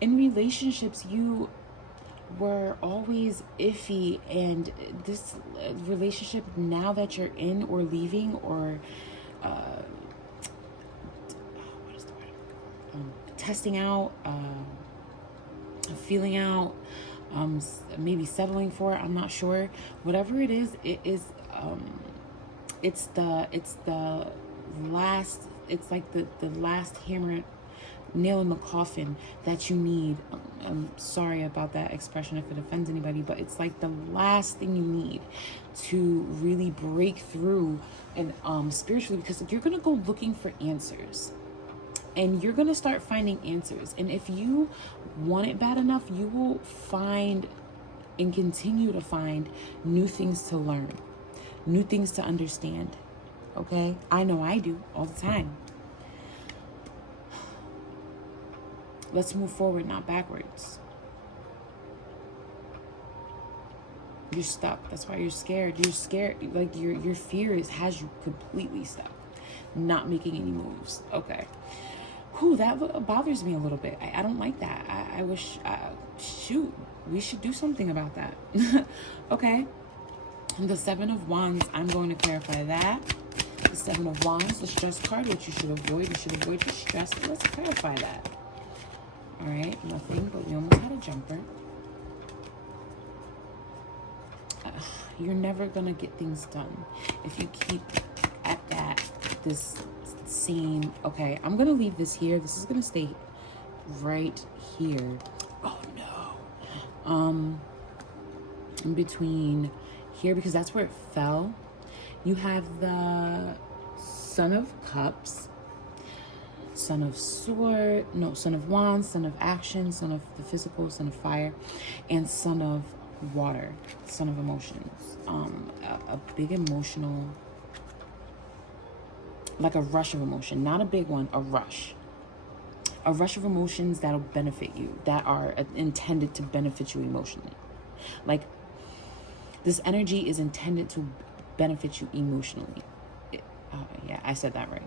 in relationships, you were always iffy, and this relationship now that you're in or leaving or what is the word? Testing out, feeling out, maybe settling for, I'm not sure. Whatever it is, it's the last, it's like the last hammer, nail in the coffin that you need. I'm sorry about that expression if it offends anybody, but it's like the last thing you need to really break through and spiritually, because you're gonna go looking for answers, and you're gonna start finding answers. And if you want it bad enough, you will find and continue to find new things to learn, new things to understand. Okay? I know I do all the time. Let's move forward, not backwards. You're stuck. That's why you're scared. You're scared. Like your fear has you completely stuck, not making any moves. Okay. Whew, that bothers me a little bit. I don't like that. I wish, shoot, we should do something about that. Okay. The Seven of Wands, I'm going to clarify that. The Seven of Wands, the stress card, which you should avoid. You should avoid your stress. Let's clarify that. All right, nothing, but we almost had a jumper. You're never going to get things done if you keep at this same... Okay, I'm going to leave this here. This is going to stay right here. Oh, no. In between here, because that's where it fell. You have the Son of Cups, Son of Wands, Son of Action, Son of the Physical, Son of Fire, and Son of Water, Son of Emotions. A big emotional, like a rush of emotion, not a big one, a rush. A rush of emotions that'll benefit you, that are intended to benefit you emotionally. Like, this energy is intended to benefit you emotionally. Yeah, I said that right.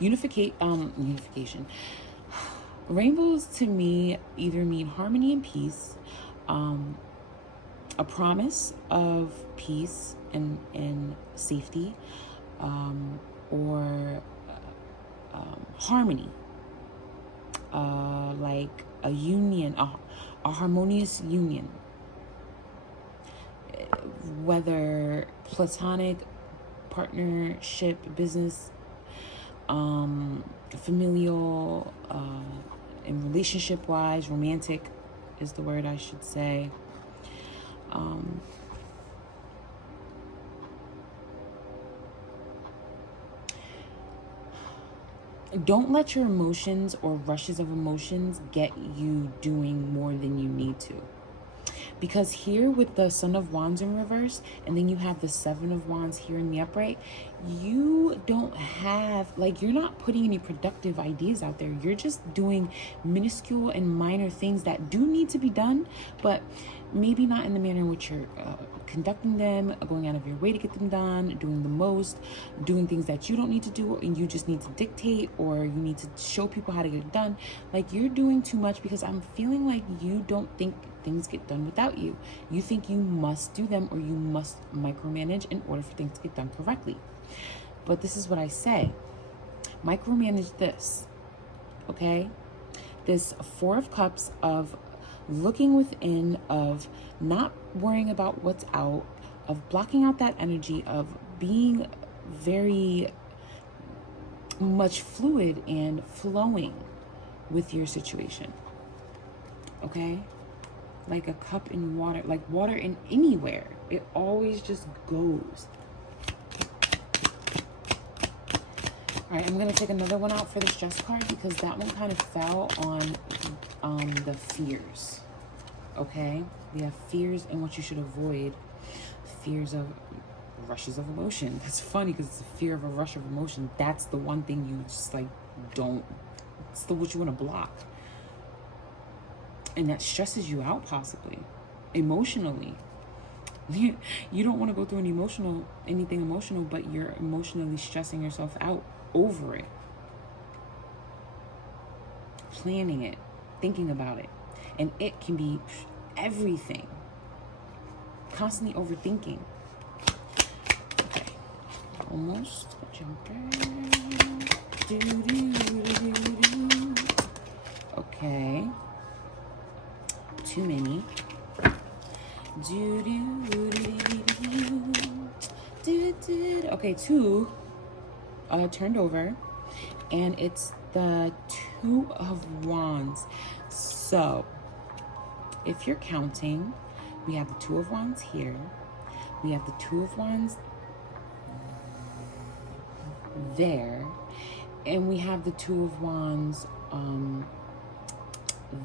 Unification. Rainbows to me either mean harmony and peace, a promise of peace and safety, or harmony, like a union, a harmonious union, whether platonic, partnership, business, familial, and relationship wise, romantic is the word I should say. Don't let your emotions or rushes of emotions get you doing more than you need to. Because here with the Son of Wands in reverse, and then you have the Seven of Wands here in the upright, you don't have, like, you're not putting any productive ideas out there. You're just doing minuscule and minor things that do need to be done, but maybe not in the manner in which you're conducting them, going out of your way to get them done, doing the most, doing things that you don't need to do and you just need to dictate, or you need to show people how to get it done. Like, you're doing too much, because I'm feeling like you don't think things get done without you. You think you must do them, or you must micromanage in order for things to get done correctly. But this is what I say. Micromanage this, okay? This Four of Cups of looking within, of not worrying about what's out, of blocking out that energy, of being very much fluid and flowing with your situation, okay? Like a cup in water, like water in anywhere. It always just goes. All right, I'm going to take another one out for the stress card, because that one kind of fell on the fears, okay? We have fears and what you should avoid. Fears of rushes of emotion. It's funny because it's a fear of a rush of emotion. That's the one thing you just like don't, it's the what you want to block. And that stresses you out, possibly, emotionally. You don't want to go through anything emotional, but you're emotionally stressing yourself out over it. Planning it, thinking about it. And it can be everything. Constantly overthinking. Okay. Almost. Okay. Too many. Okay, two turned over, and it's the Two of Wands. So if you're counting, we have the Two of Wands here, we have the Two of Wands there, and we have the Two of Wands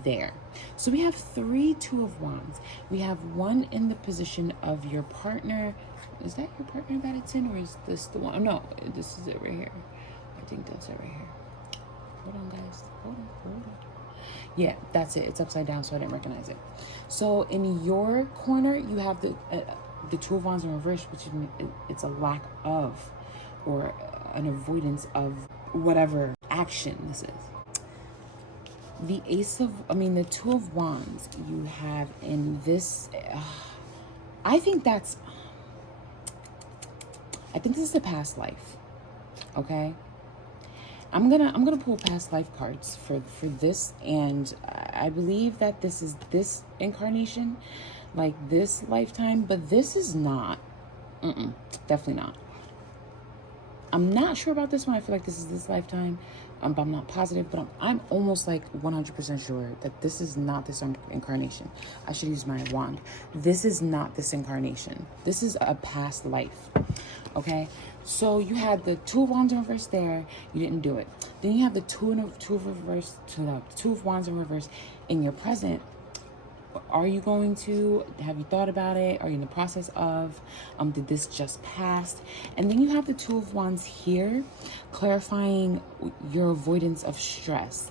there. So we have three Two of Wands. We have one in the position of your partner. Is that your partner that it's in, or is this the one? No, this is it right here. I think that's it right here. Hold on, guys. Hold on. Yeah, that's it. It's upside down, so I didn't recognize it. So in your corner, you have the Two of Wands in reverse, which it's a lack of, or an avoidance of whatever action this is. The the Two of Wands you have in this, I think this is a past life, okay? I'm gonna pull past life cards for this, and I believe that this is this incarnation, like this lifetime, but this is not, definitely not. I'm not sure about this one. I feel like this is this lifetime, but I'm not positive, but I'm almost like 100% sure that this is not this incarnation. I should use my wand. This is not this incarnation. This is a past life, okay? So you had the Two of Wands in reverse there. You didn't do it. Then you have the Two of Wands in reverse in your present. Are you going to? Have you thought about it? Are you in the process of? Did this just pass? And then you have the Two of Wands here, clarifying your avoidance of stress.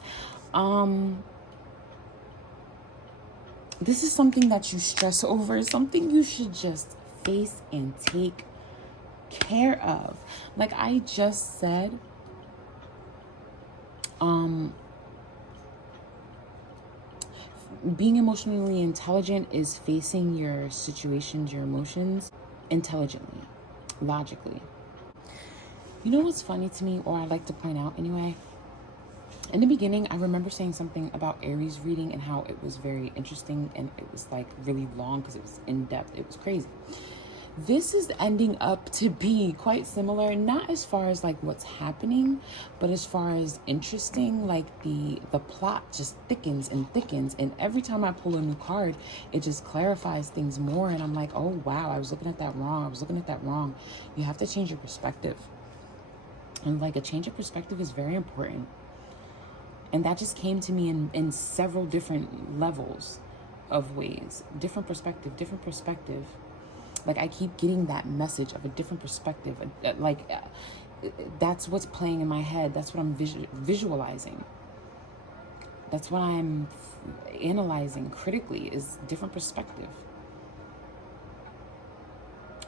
This is something that you stress over, something you should just face and take care of. Like I just said, being emotionally intelligent is facing your situations, your emotions intelligently, logically. You know what's funny to me, or I like to point out anyway? In the beginning, I remember saying something about Aries reading and how it was very interesting, and it was like really long because it was in depth. It was crazy. This is ending up to be quite similar, not as far as like what's happening, but as far as interesting. Like the plot just thickens and thickens, and every time I pull a new card, it just clarifies things more, and I'm like, oh wow, I was looking at that wrong. You have to change your perspective, and like a change of perspective is very important. And that just came to me in several different levels of ways. Different perspective. Like, I keep getting that message of a different perspective. That's what's playing in my head. That's what I'm visualizing. That's what I'm analyzing critically, is different perspective.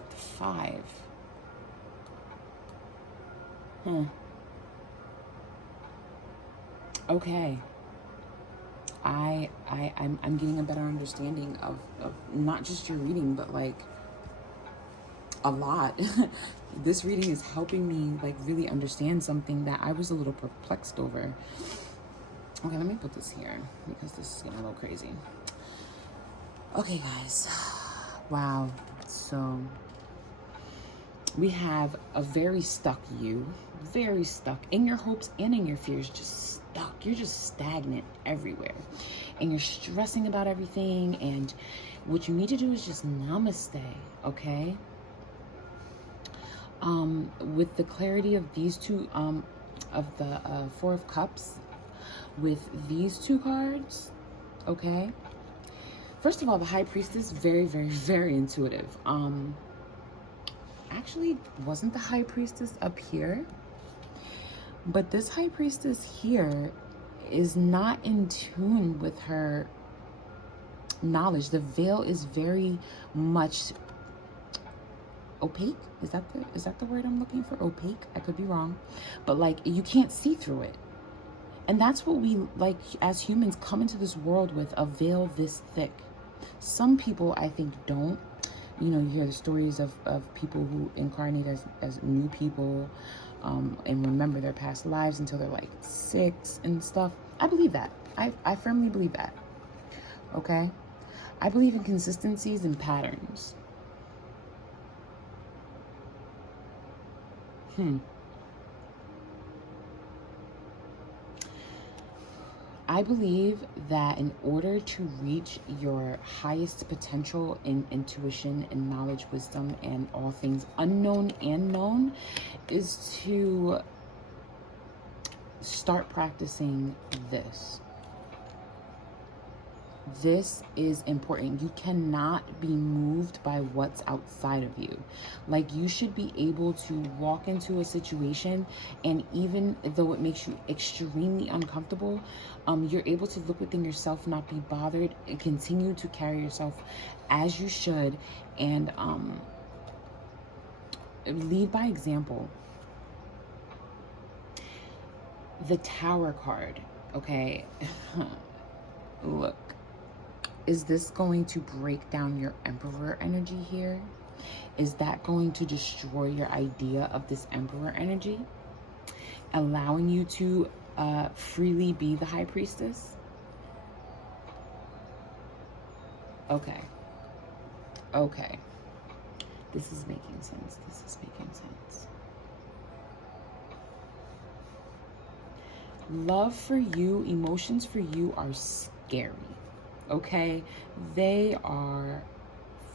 5. Okay. I'm getting a better understanding of not just your reading, but like a lot. This reading is helping me like really understand something that I was a little perplexed over. Okay, let me put this here because this is getting a little crazy. Okay, guys. Wow. So we have a very stuck you, very stuck in your hopes and in your fears, just stuck. You're just stagnant everywhere. And you're stressing about everything. And what you need to do is just namaste, okay? With the clarity of these two, of the 4 of Cups, with these 2 cards, okay? First of all, the High Priestess, very, very, very intuitive. Actually, wasn't the High Priestess up here? But this High Priestess here is not in tune with her knowledge. The veil is very much opaque. Is that the word I'm looking for? Opaque? I could be wrong. But like, you can't see through it. And that's what we, like, as humans, come into this world with, a veil this thick. Some people, I think, don't. You know, you hear the stories of people who incarnate as new people and remember their past lives until they're like 6 and stuff. I believe that. I firmly believe that. Okay? I believe in consistencies and patterns. I believe that in order to reach your highest potential in intuition and knowledge, wisdom, and all things unknown and known, is to start practicing this. This is important. You cannot be moved by what's outside of you. Like, you should be able to walk into a situation, and even though it makes you extremely uncomfortable, you're able to look within yourself, not be bothered, and continue to carry yourself as you should, and lead by example. The Tower card, okay? Look. Is this going to break down your Emperor energy here? Is that going to destroy your idea of this Emperor energy? Allowing you to freely be the High Priestess? Okay. Okay. This is making sense. This is making sense. Love for you, emotions for you are scary. Okay, they are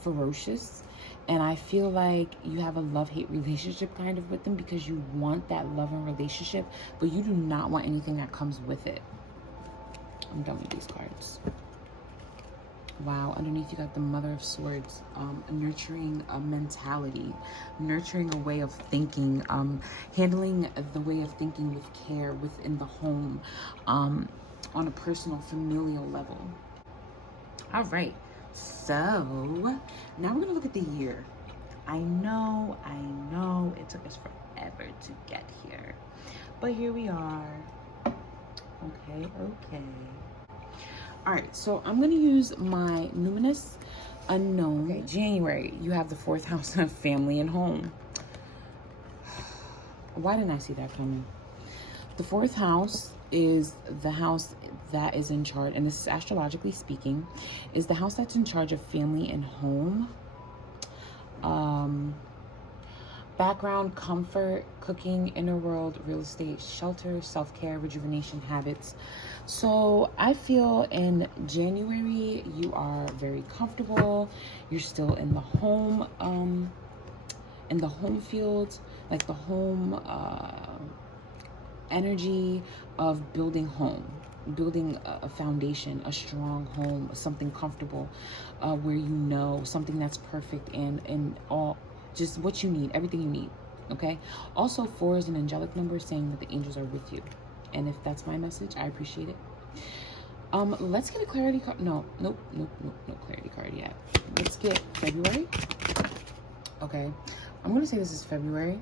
ferocious, and I feel like you have a love-hate relationship kind of with them, because you want that love and relationship, but you do not want anything that comes with it. I'm done with these cards. Wow, underneath you got the Mother of Swords, nurturing a mentality, nurturing a way of thinking, handling the way of thinking with care within the home, on a personal, familial level. All right, so now we're gonna look at the year. I know, it took us forever to get here, but here we are. Okay. All right, so I'm gonna use my Numinous Unknown. Okay, January, you have the 4th house of family and home. Why didn't I see that coming? The 4th house is the house that is in charge, and this is astrologically speaking, is the house that's in charge of family and home. Background, comfort, cooking, inner world, real estate, shelter, self-care, rejuvenation, habits. So I feel in January you are very comfortable. You're still in the home field, like the home energy of building home. building a foundation, a strong home, something comfortable, where you know, something that's perfect and all, just what you need, everything you need. Okay. Also, 4 is an angelic number saying that the angels are with you. And if that's my message, I appreciate it. Let's get a clarity card. No clarity card yet. Let's get February. Okay. I'm going to say this is February.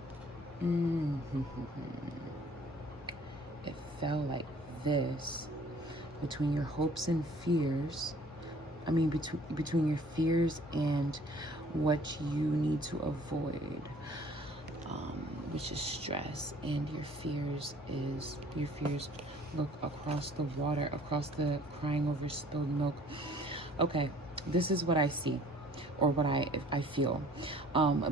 It felt like this. Between your hopes and fears. I mean, between your fears and what you need to avoid. Which is stress, and your fears look across the water, across the crying over spilled milk. Okay, this is what I see, or what I feel,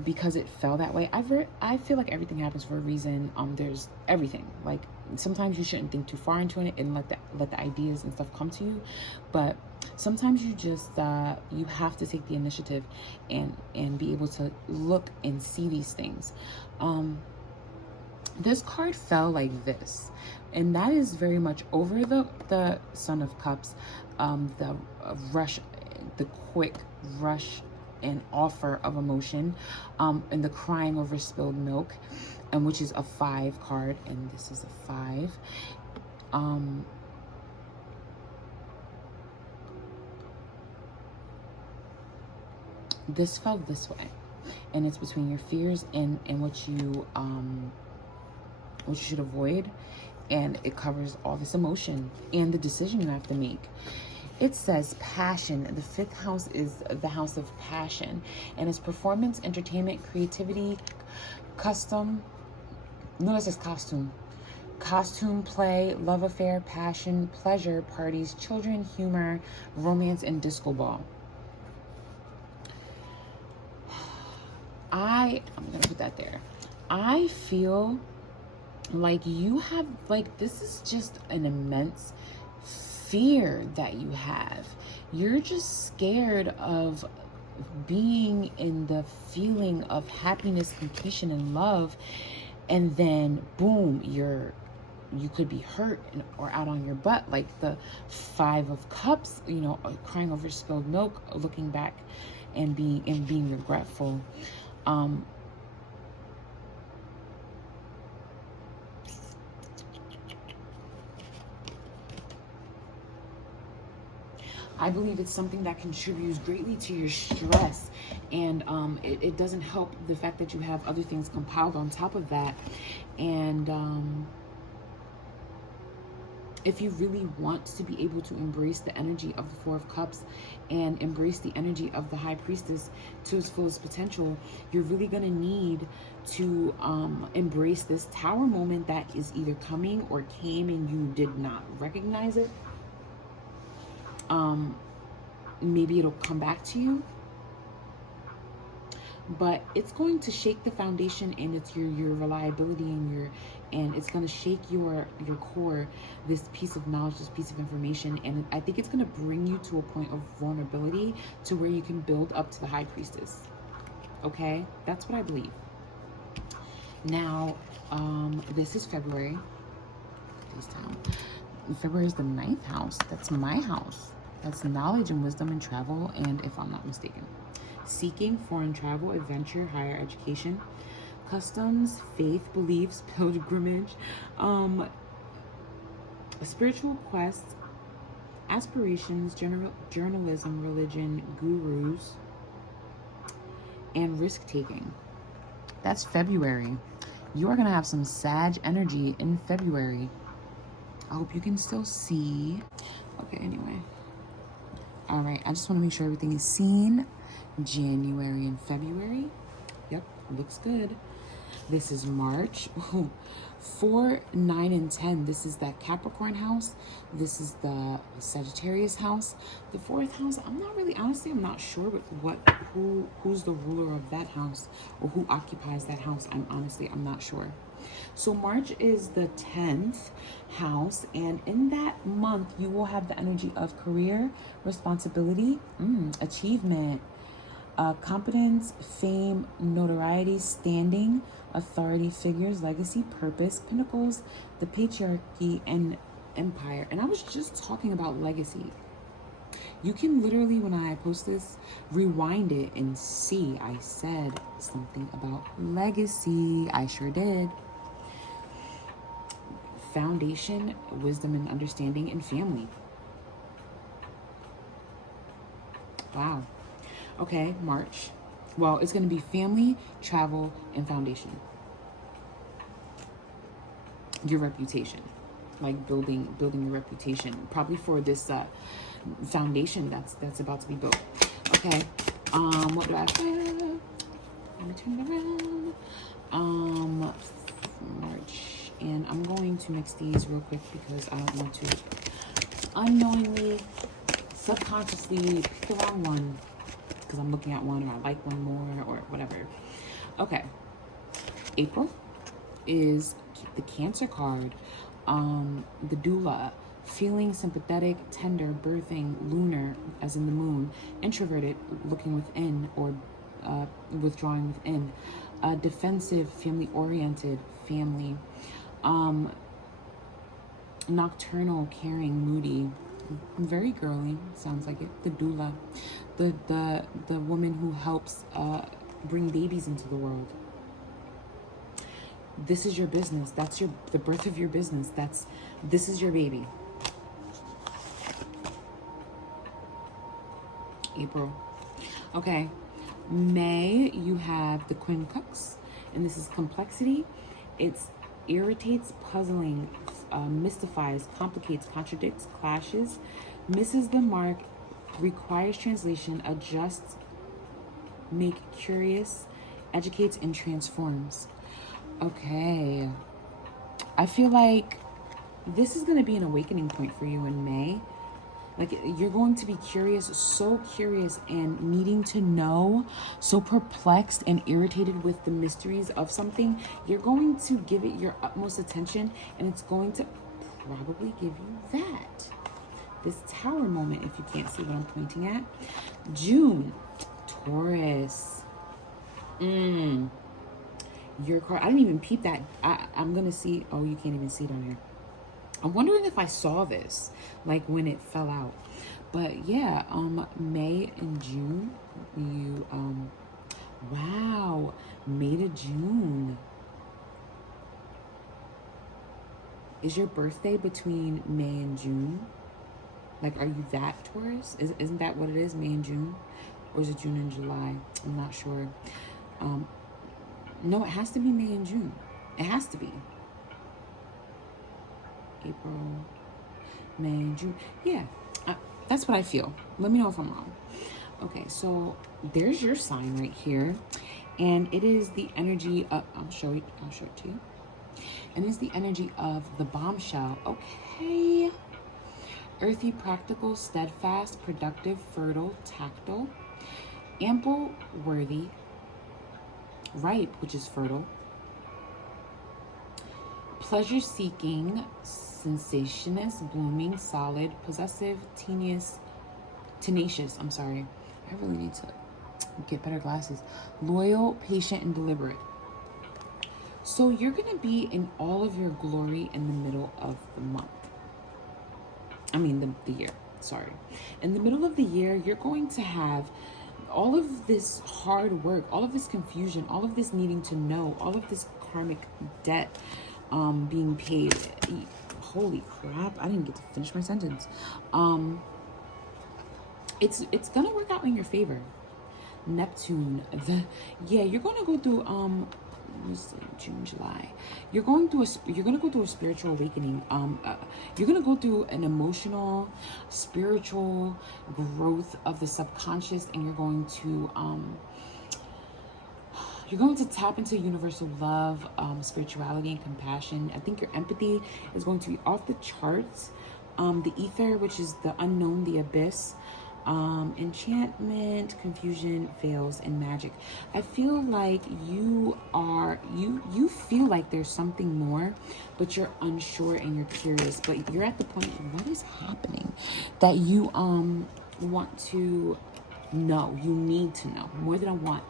because it fell that way. I feel like everything happens for a reason. There's everything. Like, sometimes you shouldn't think too far into it and let the ideas and stuff come to you, but sometimes you just you have to take the initiative and be able to look and see these things. This card fell like this, and that is very much over the Son of Cups, the rush, the quick rush and offer of emotion, and the crying over spilled milk, and which is a 5 card, and this is a 5. This fell this way, and it's between your fears and what you should avoid, and it covers all this emotion and the decision you have to make. It says passion. The 5th house is the house of passion, and it's performance, entertainment, creativity, costume, play, love affair, passion, pleasure, parties, children, humor, romance, and disco ball. I'm gonna put that there. I feel like you have, like, this is just an immense fear that you have. You're just scared of being in the feeling of happiness, completion, and love, and then boom, you could be hurt or out on your butt, like the 5 of Cups, you know, crying over spilled milk, looking back and being regretful. I believe it's something that contributes greatly to your stress, and it doesn't help the fact that you have other things compiled on top of that. And if you really want to be able to embrace the energy of the 4 of Cups and embrace the energy of the High Priestess to its fullest potential, you're really going to need to embrace this Tower moment that is either coming or came and you did not recognize it. Maybe it'll come back to you, but it's going to shake the foundation, and it's your reliability and it's going to shake your core, this piece of knowledge, this piece of information, and I think it's going to bring you to a point of vulnerability to where you can build up to the High Priestess. Okay, that's what I believe. Now, this is February. This time, February is the 9th house. That's my house. That's knowledge and wisdom and travel, and if I'm not mistaken, seeking, foreign travel, adventure, higher education, customs, faith, beliefs, pilgrimage, spiritual quests, aspirations, journalism, religion, gurus, and risk-taking. That's February. You are going to have some Sag energy in February. I hope you can still see. Okay, anyway. All right, I just want to make sure everything is seen. January and February. Yep, looks good. This is March. 4, 9, and 10. This is that Capricorn house. This is the Sagittarius house. The 4th house, I'm not sure who's the ruler of that house or who occupies that house. I'm not sure. So March is the 10th house, and in that month you will have the energy of career, responsibility, achievement, competence, fame, notoriety, standing, authority figures, legacy, purpose, pinnacles, the patriarchy, and Empire. And I was just talking about legacy. You can literally, when I post this, rewind it and see I said something about legacy. I sure did. Foundation, wisdom and understanding, and family. Wow. Okay, March. Well, it's going to be family, travel, and foundation. Your reputation. Like building your reputation. Probably for this foundation that's about to be built. Okay. What do I have? Let me turn it around. March. And I'm going to mix these real quick because I don't want to unknowingly, subconsciously pick the wrong one because I'm looking at one or I like one more or whatever. Okay. April is the Cancer card. The doula, feeling sympathetic, tender, birthing, lunar, as in the moon, introverted, looking within or withdrawing within, defensive, family-oriented, family, nocturnal, caring, moody, very girly, sounds like it. The doula, the woman who helps bring babies into the world. This is your business. That's the birth of your business. This is your baby. April. Okay. May, you have the Queen Cups, and this is complexity. It's irritates, puzzling, mystifies, complicates, contradicts, clashes, misses the mark, requires translation, adjusts, make curious, educates, and transforms. Okay. I feel like this is going to be an awakening point for you in May. Like, you're going to be curious, so curious and needing to know, so perplexed and irritated with the mysteries of something. You're going to give it your utmost attention, and it's going to probably give you that. This Tower moment, if you can't see what I'm pointing at. June, Taurus. Your card, I didn't even peep that. I'm going to see, oh, you can't even see it on here. I'm wondering if I saw this, like when it fell out. But yeah, May and June, you, wow, May to June. Is your birthday between May and June? Like, are you that Taurus? Isn't that what it is, May and June? Or is it June and July? I'm not sure. No, it has to be May and June. It has to be. April, May, June. Yeah, that's what I feel. Let me know if I'm wrong. Okay, so there's your sign right here. And it is the energy of, I'll show it to you. And it's the energy of the bombshell. Okay. Earthy, practical, steadfast, productive, fertile, tactile, ample, worthy, ripe, which is fertile, pleasure-seeking, sensationist, blooming, solid, possessive, tenacious. I really need to get better glasses. Loyal, patient, and deliberate. So you're going to be in all of your glory in the middle of the month. I mean, the year. Sorry. In the middle of the year, you're going to have all of this hard work, all of this confusion, all of this needing to know, all of this karmic debt being paid. Holy crap, I didn't get to finish my sentence. It's gonna work out in your favor. Neptune, you're gonna go through June, July. You're gonna go through a spiritual awakening. You're gonna go through an emotional, spiritual growth of the subconscious, and you're going to tap into universal love, spirituality, and compassion. I think your empathy is going to be off the charts. The ether, which is the unknown, the abyss, enchantment, confusion, veils, and magic. I feel like you feel like there's something more, but you're unsure and you're curious. But you're at the point of what is happening that you want to know. You need to know more than a want.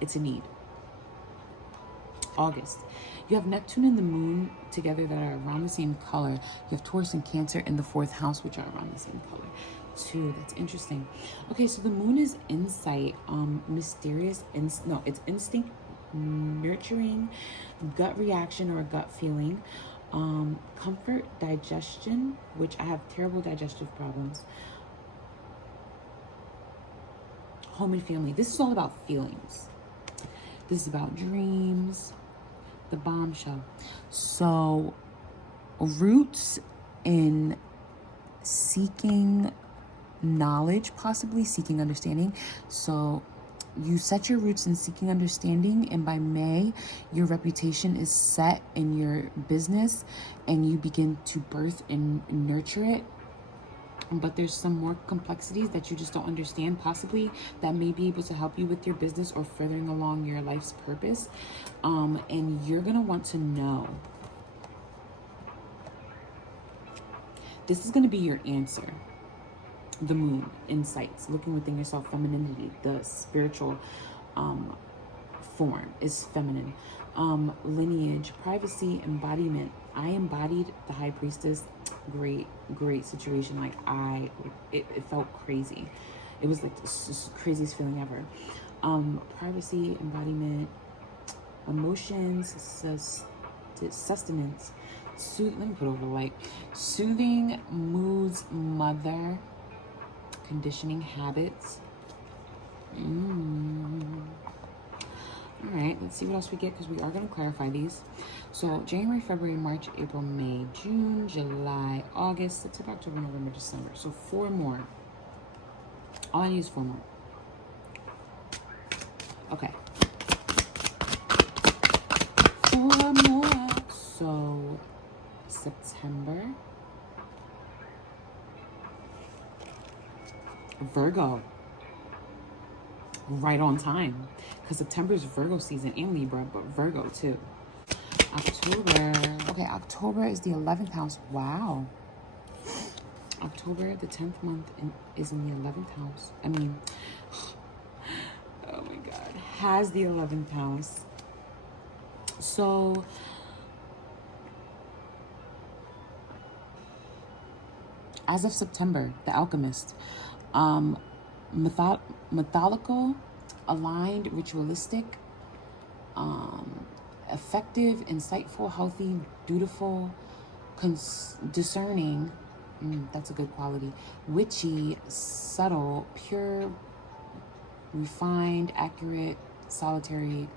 It's a need. August. You have Neptune and the Moon together that are around the same color. You have Taurus and Cancer in the 4th house, which are around the same color too. That's interesting. Okay, so the Moon is insight, mysterious, it's instinct, nurturing, gut reaction or gut feeling, comfort, digestion, which I have terrible digestive problems, home and family. This is all about feelings. This is about dreams, the bombshell. So roots in seeking knowledge, possibly seeking understanding. So you set your roots in seeking understanding, and by May, your reputation is set in your business and you begin to birth and nurture it. But there's some more complexities that you just don't understand, possibly, that may be able to help you with your business or furthering along your life's purpose. And you're going to want to know. This is going to be your answer. The Moon, insights, looking within yourself, femininity, the spiritual form is feminine. Lineage, privacy, embodiment. I embodied the High Priestess. Great situation. Like it felt crazy. It was like the craziest feeling ever. Privacy, embodiment, emotions, sustenance. Let me put over the light. Soothing moods, mother, conditioning, habits. All right, let's see what else we get, because we are going to clarify these. So January, February, March, April, May, June, July, August, September, October, November, December. So 4 more. All I need is 4 more. Okay. 4 more. So September. Virgo. Right on time, because September is Virgo season, and Libra, but Virgo too. October. Okay, October is the 11th house. Wow. October, the 10th month, is in the 11th house. I mean, oh my God, has the 11th house. So as of September, the Alchemist, methodical, aligned, ritualistic, effective, insightful, healthy, dutiful, discerning, that's a good quality, witchy, subtle, pure, refined, accurate, solitary,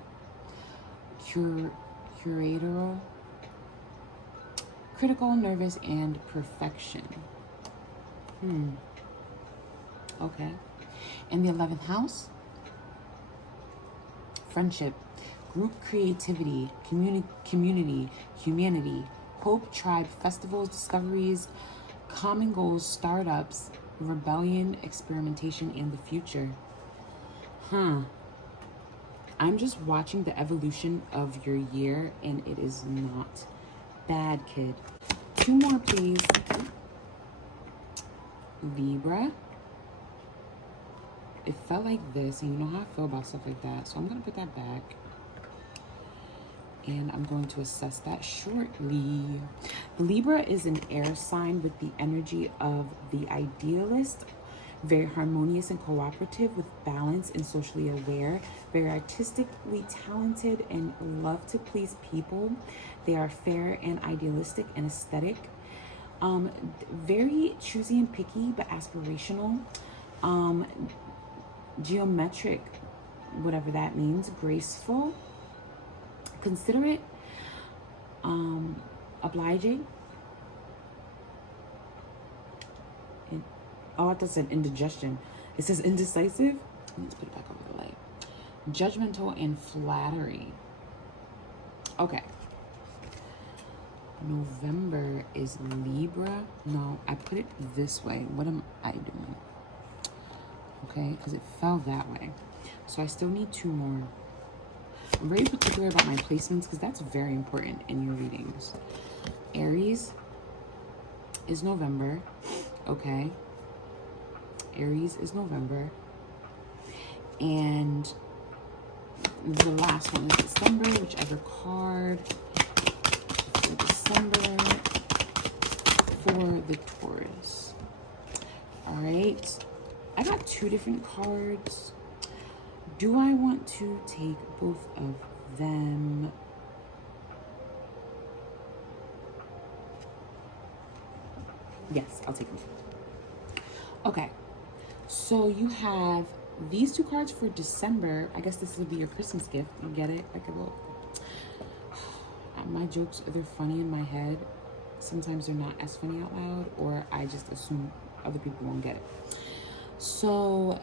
curatorial, critical, nervous, and perfection. Okay. In the 11th house, friendship, group creativity, community, humanity, hope, tribe, festivals, discoveries, common goals, startups, rebellion, experimentation, and the future. I'm just watching the evolution of your year, and it is not bad, kid. 2 more, please. Libra. It felt like this, and you know how I feel about stuff like that, so I'm going to put that back. And I'm going to assess that shortly. Libra is an air sign with the energy of the idealist, very harmonious and cooperative, with balance and socially aware, very artistically talented and love to please people. They are fair and idealistic and aesthetic. Very choosy and picky, but aspirational. Geometric, whatever that means, graceful, considerate, obliging. Oh, I thought it said indigestion. It says indecisive. Let's put it back over the light. Judgmental and flattery. Okay. November is Libra. No, I put it this way. What am I doing? Okay, because it fell that way. So I still need 2 more. I'm very particular about my placements because that's very important in your readings. Aries is November. Okay. Aries is November. And the last one is December, whichever card for December for the Taurus. All right, I got 2 different cards. Do I want to take both of them? Yes, I'll take them. Okay, so you have these 2 cards for December. I guess this would be your Christmas gift. You get it? Like a little... My jokes, they're funny in my head. Sometimes they're not as funny out loud, or I just assume other people won't get it. So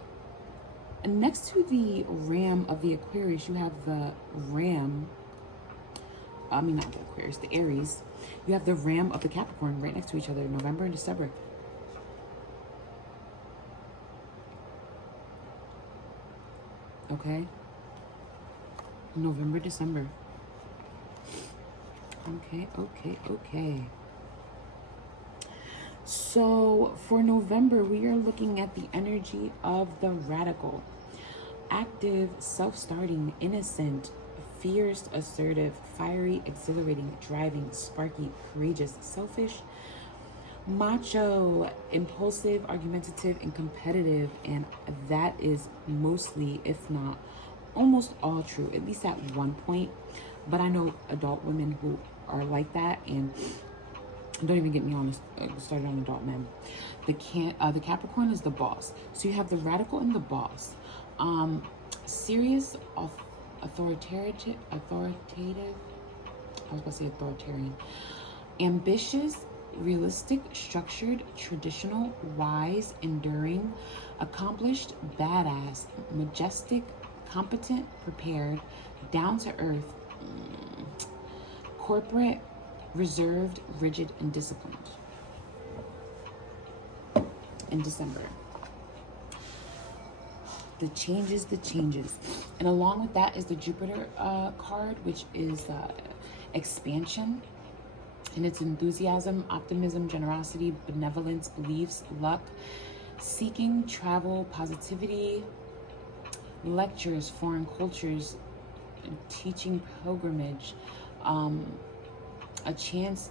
next to the ram of the Aquarius, you have the ram. I mean, not the Aquarius, the Aries. You have the ram of the Capricorn right next to each other, November and December. Okay. November, December. Okay. So for November, we are looking at the energy of the radical. Active, self-starting, innocent, fierce, assertive, fiery, exhilarating, driving, sparky, courageous, selfish, macho, impulsive, argumentative, and competitive. And that is mostly, if not almost all true, at least at one point. But I know adult women who are like that, and don't even get me on started on adult men. The Capricorn is the boss. So you have the radical and the boss. Serious, authoritative. I was about to say authoritarian. Ambitious, realistic, structured, traditional, wise, enduring, accomplished, badass, majestic, competent, prepared, down to earth, corporate, reserved, rigid, and disciplined in December. The changes. And along with that is the Jupiter card, which is expansion. And it's enthusiasm, optimism, generosity, benevolence, beliefs, luck, seeking, travel, positivity, lectures, foreign cultures, teaching, pilgrimage, a chance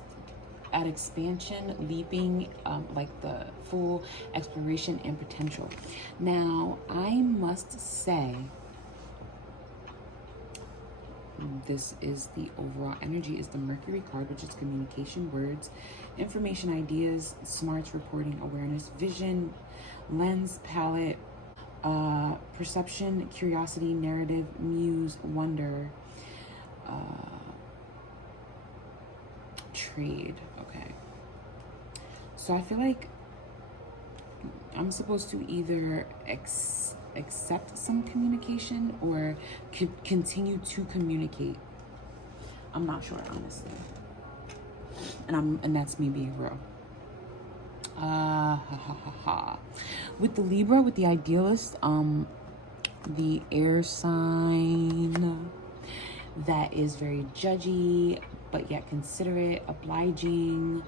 at expansion, leaping, like the full exploration and potential. Now, I must say, this is the overall energy, is the Mercury card, which is communication, words, information, ideas, smarts, reporting, awareness, vision, lens, palette, perception, curiosity, narrative, muse, wonder, trade. Okay, so I feel like I'm supposed to either accept some communication or continue to communicate. I'm not sure, honestly, and that's me being real. With the Libra, with the idealist, the air sign that is very judgy but yet considerate, obliging,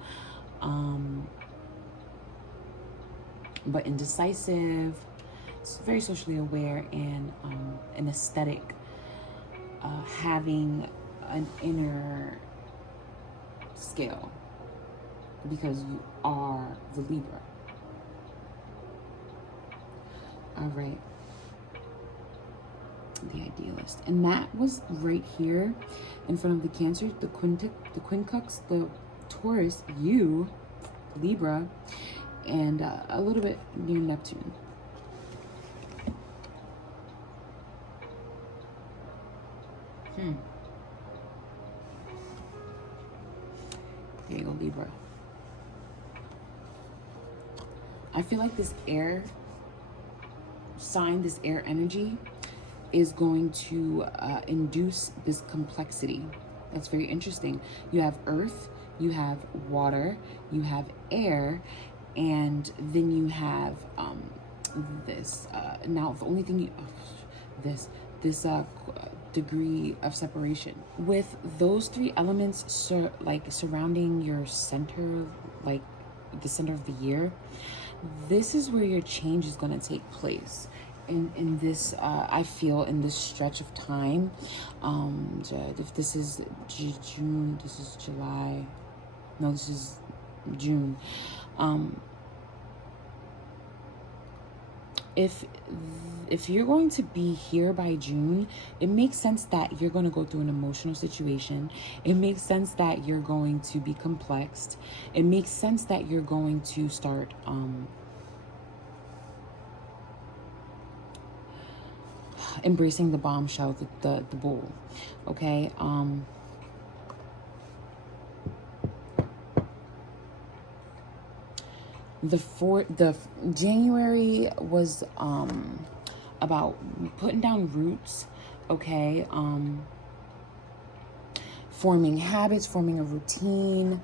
but indecisive. It's very socially aware and an aesthetic, having an inner scale, because you are the Libra. All right. The idealist. And that was right here in front of the Cancer, the Quincux, the Taurus, you, Libra, and a little bit near Neptune. There you go, Libra. I feel like this air sign, this air energy, is going to induce this complexity. That's very interesting. You have earth, you have water, you have air, and then you have this. Now, the only thing you, this degree of separation. With those 3 elements surrounding your center, like the center of the year, this is where your change is going to take place. in this, I feel in this stretch of time, if this is June, this is July, no, this is June. If you're going to be here by June, it makes sense that you're going to go through an emotional situation. It makes sense that you're going to be complexed. It makes sense that you're going to start embracing the bombshell, the bull. Okay. The January was about putting down roots, okay, forming habits, forming a routine.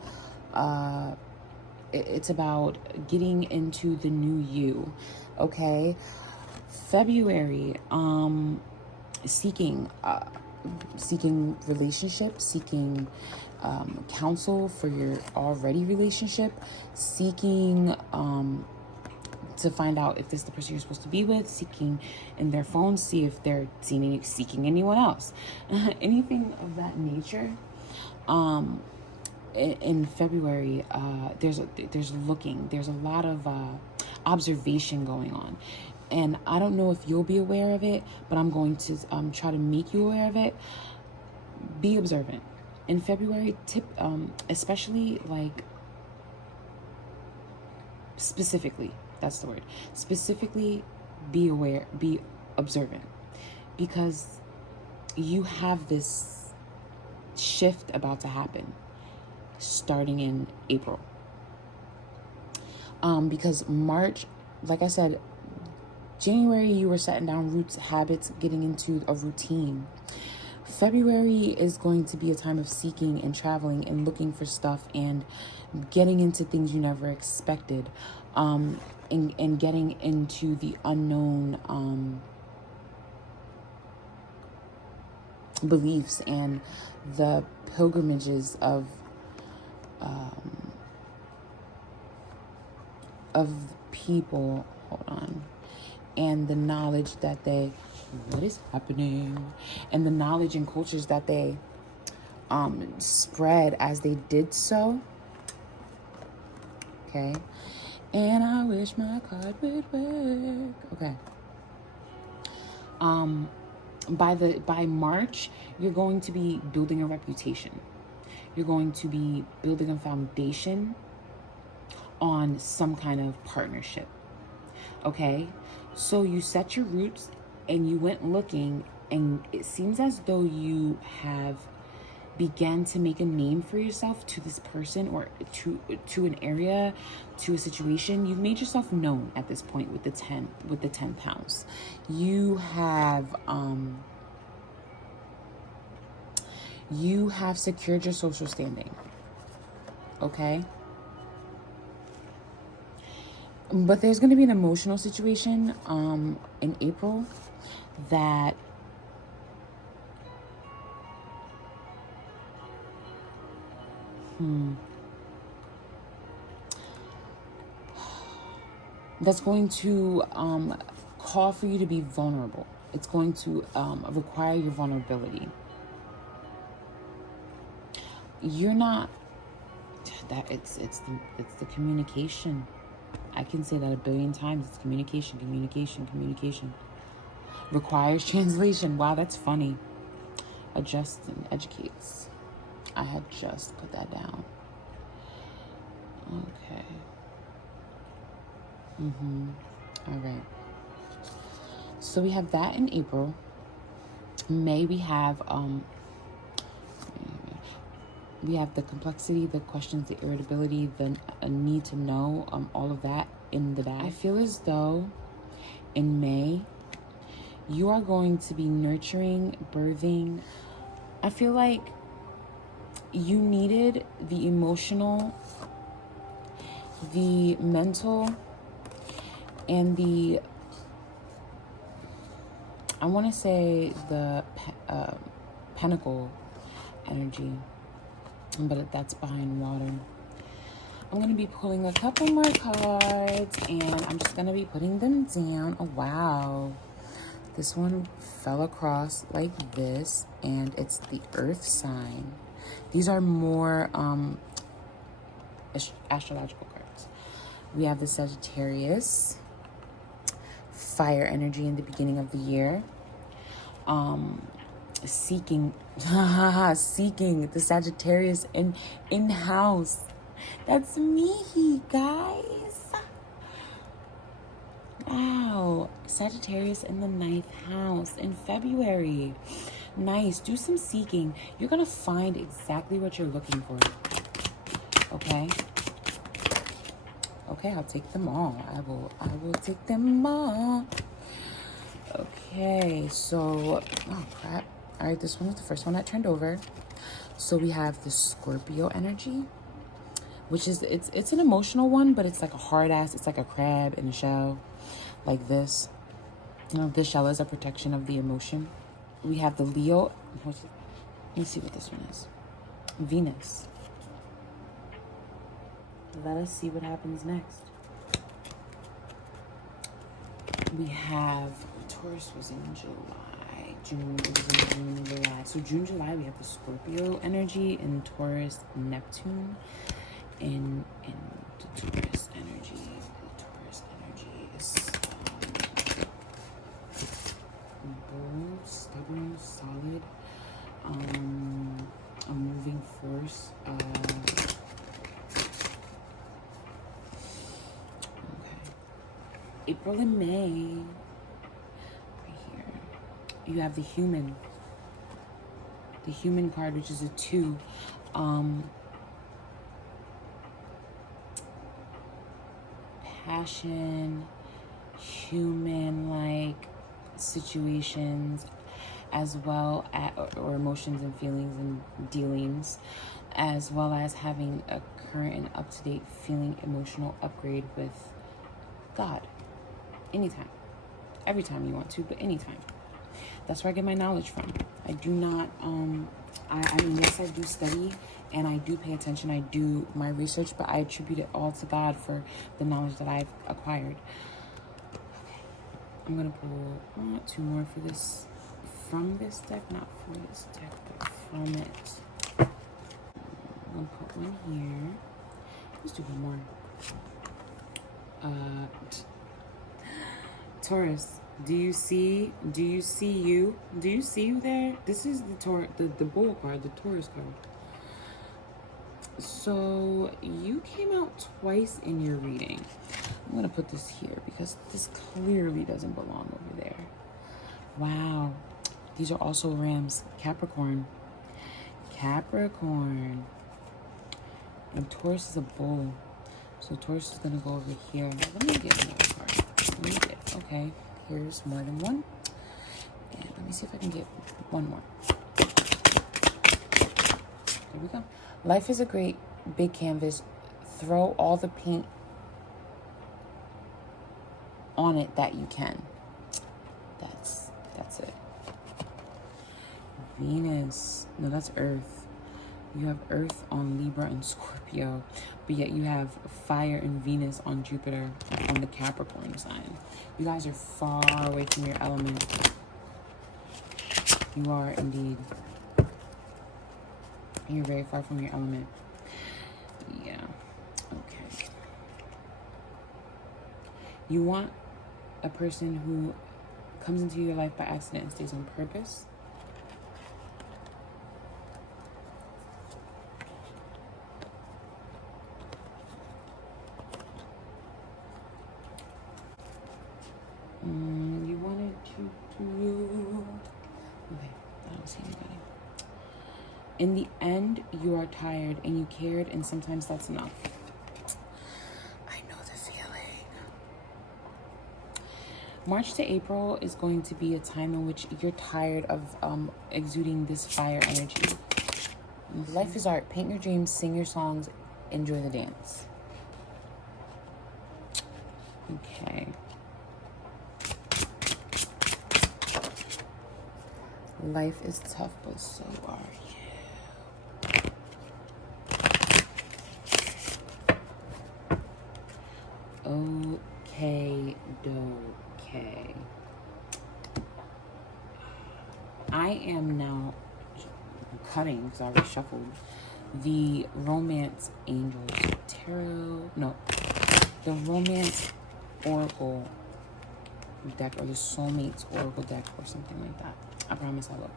It's about getting into the new you, okay. February, seeking relationships, seeking counsel for your already relationship, seeking to find out if this is the person you're supposed to be with, seeking in their phone, see if they're seeking anyone else, anything of that nature. In February, there's a lot of observation going on. And I don't know if you'll be aware of it, but I'm going to try to make you aware of it. Be observant. In February, especially like specifically, that's the word. Specifically, be aware, be observant. Because you have this shift about to happen starting in April. Because March, like I said, January, you were setting down roots, habits, getting into a routine. February is going to be a time of seeking and traveling and looking for stuff and getting into things you never expected, and getting into the unknown beliefs and the pilgrimages of people. Hold on. And the knowledge that what is happening, and the knowledge and cultures that they spread as they did so. Okay. And I wish my card would work. Okay. By March, you're going to be building a reputation. You're going to be building a foundation on some kind of partnership. Okay? So you set your roots and you went looking, and it seems as though you have began to make a name for yourself to this person, or to an area, to a situation. You've made yourself known at this point with the 10 pounds. You have secured your social standing. Okay? But there's going to be an emotional situation in April that that's going to call for you to be vulnerable. It's going to require your vulnerability. You're not that it's the communication. I can say that a billion times. It's communication. Requires translation. Wow, that's funny. Adjusts and educates. I had just put that down. Okay. All right. So we have that in April. May we have the complexity, the questions, the irritability, the need to know, all of that in the bag. I feel as though in May, you are going to be nurturing, birthing. I feel like you needed the emotional, the mental, and I want to say the pentacle energy, but that's behind water. I'm going to be pulling a couple more cards, and I'm just going to be putting them down. Oh, wow. This one fell across like this, and it's the earth sign. These are more astrological cards. We have the Sagittarius, fire energy in the beginning of the year. Seeking seeking the Sagittarius in-house. That's me, guys. Wow, Sagittarius in the 9th house in February. Nice. Do some seeking. You're gonna find exactly what you're looking for. Okay. Okay, I'll take them all. I will take them all. Okay, so oh crap. All right, this one was the first one that turned over. So we have the Scorpio energy, which is it's an emotional one, but it's like a hard ass. It's like a crab in a shell, like this. You know, this shell is a protection of the emotion. We have the Leo. Let me see what this one is. Venus. Let us see what happens next. We have Taurus was in July. June, it was in June, July. So June, July, we have the Scorpio energy in Taurus, Neptune in the Taurus energy. The Taurus energy is bold, stubborn, solid, a moving force. April and May, right here, you have the human card, which is a 2. Passion, human-like situations, as well as, or emotions and feelings and dealings, as well as having a current and up-to-date feeling emotional upgrade with God. Anytime. Every time you want to, but anytime. That's where I get my knowledge from. I do not, I mean, yes, I do study and I do pay attention. I do my research, but I attribute it all to God for the knowledge that I've acquired. Okay. I'm going to pull 2 more for this, from this deck, not from this deck, but from it. I'm going to put one here. Let's do one more. Taurus, do you see you there? This is the bull card, the Taurus card. So you came out twice in your reading. I'm gonna put this here because this clearly doesn't belong over there. Wow, these are also Rams. Capricorn, and Taurus is a bull. So Taurus is gonna go over here. Let me get another card. Okay, here's more than one. And let me see if I can get one more. There we go. Life is a great big canvas. Throw all the paint on it that you can. That's it. Venus. No, that's Earth. You have Earth on Libra and Scorpio, but yet you have fire and Venus on Jupiter on the Capricorn sign. You guys are far away from your element. You are indeed. You're very far from your element. Yeah. Okay. You want a person who comes into your life by accident and stays on purpose. You wanted to do... Okay, I don't see anybody. In the end, you are tired and you cared, and sometimes that's enough. I know the feeling. March to April is going to be a time in which you're tired of exuding this fire energy. Life is art. Paint your dreams, sing your songs, enjoy the dance. Okay. Life is tough, but so are you. Okay, okay. I am now cutting, because I already shuffled, the Romance Angels Tarot, no, the Romance Oracle deck, or the Soulmates Oracle deck, or something like that. I promise I'll look.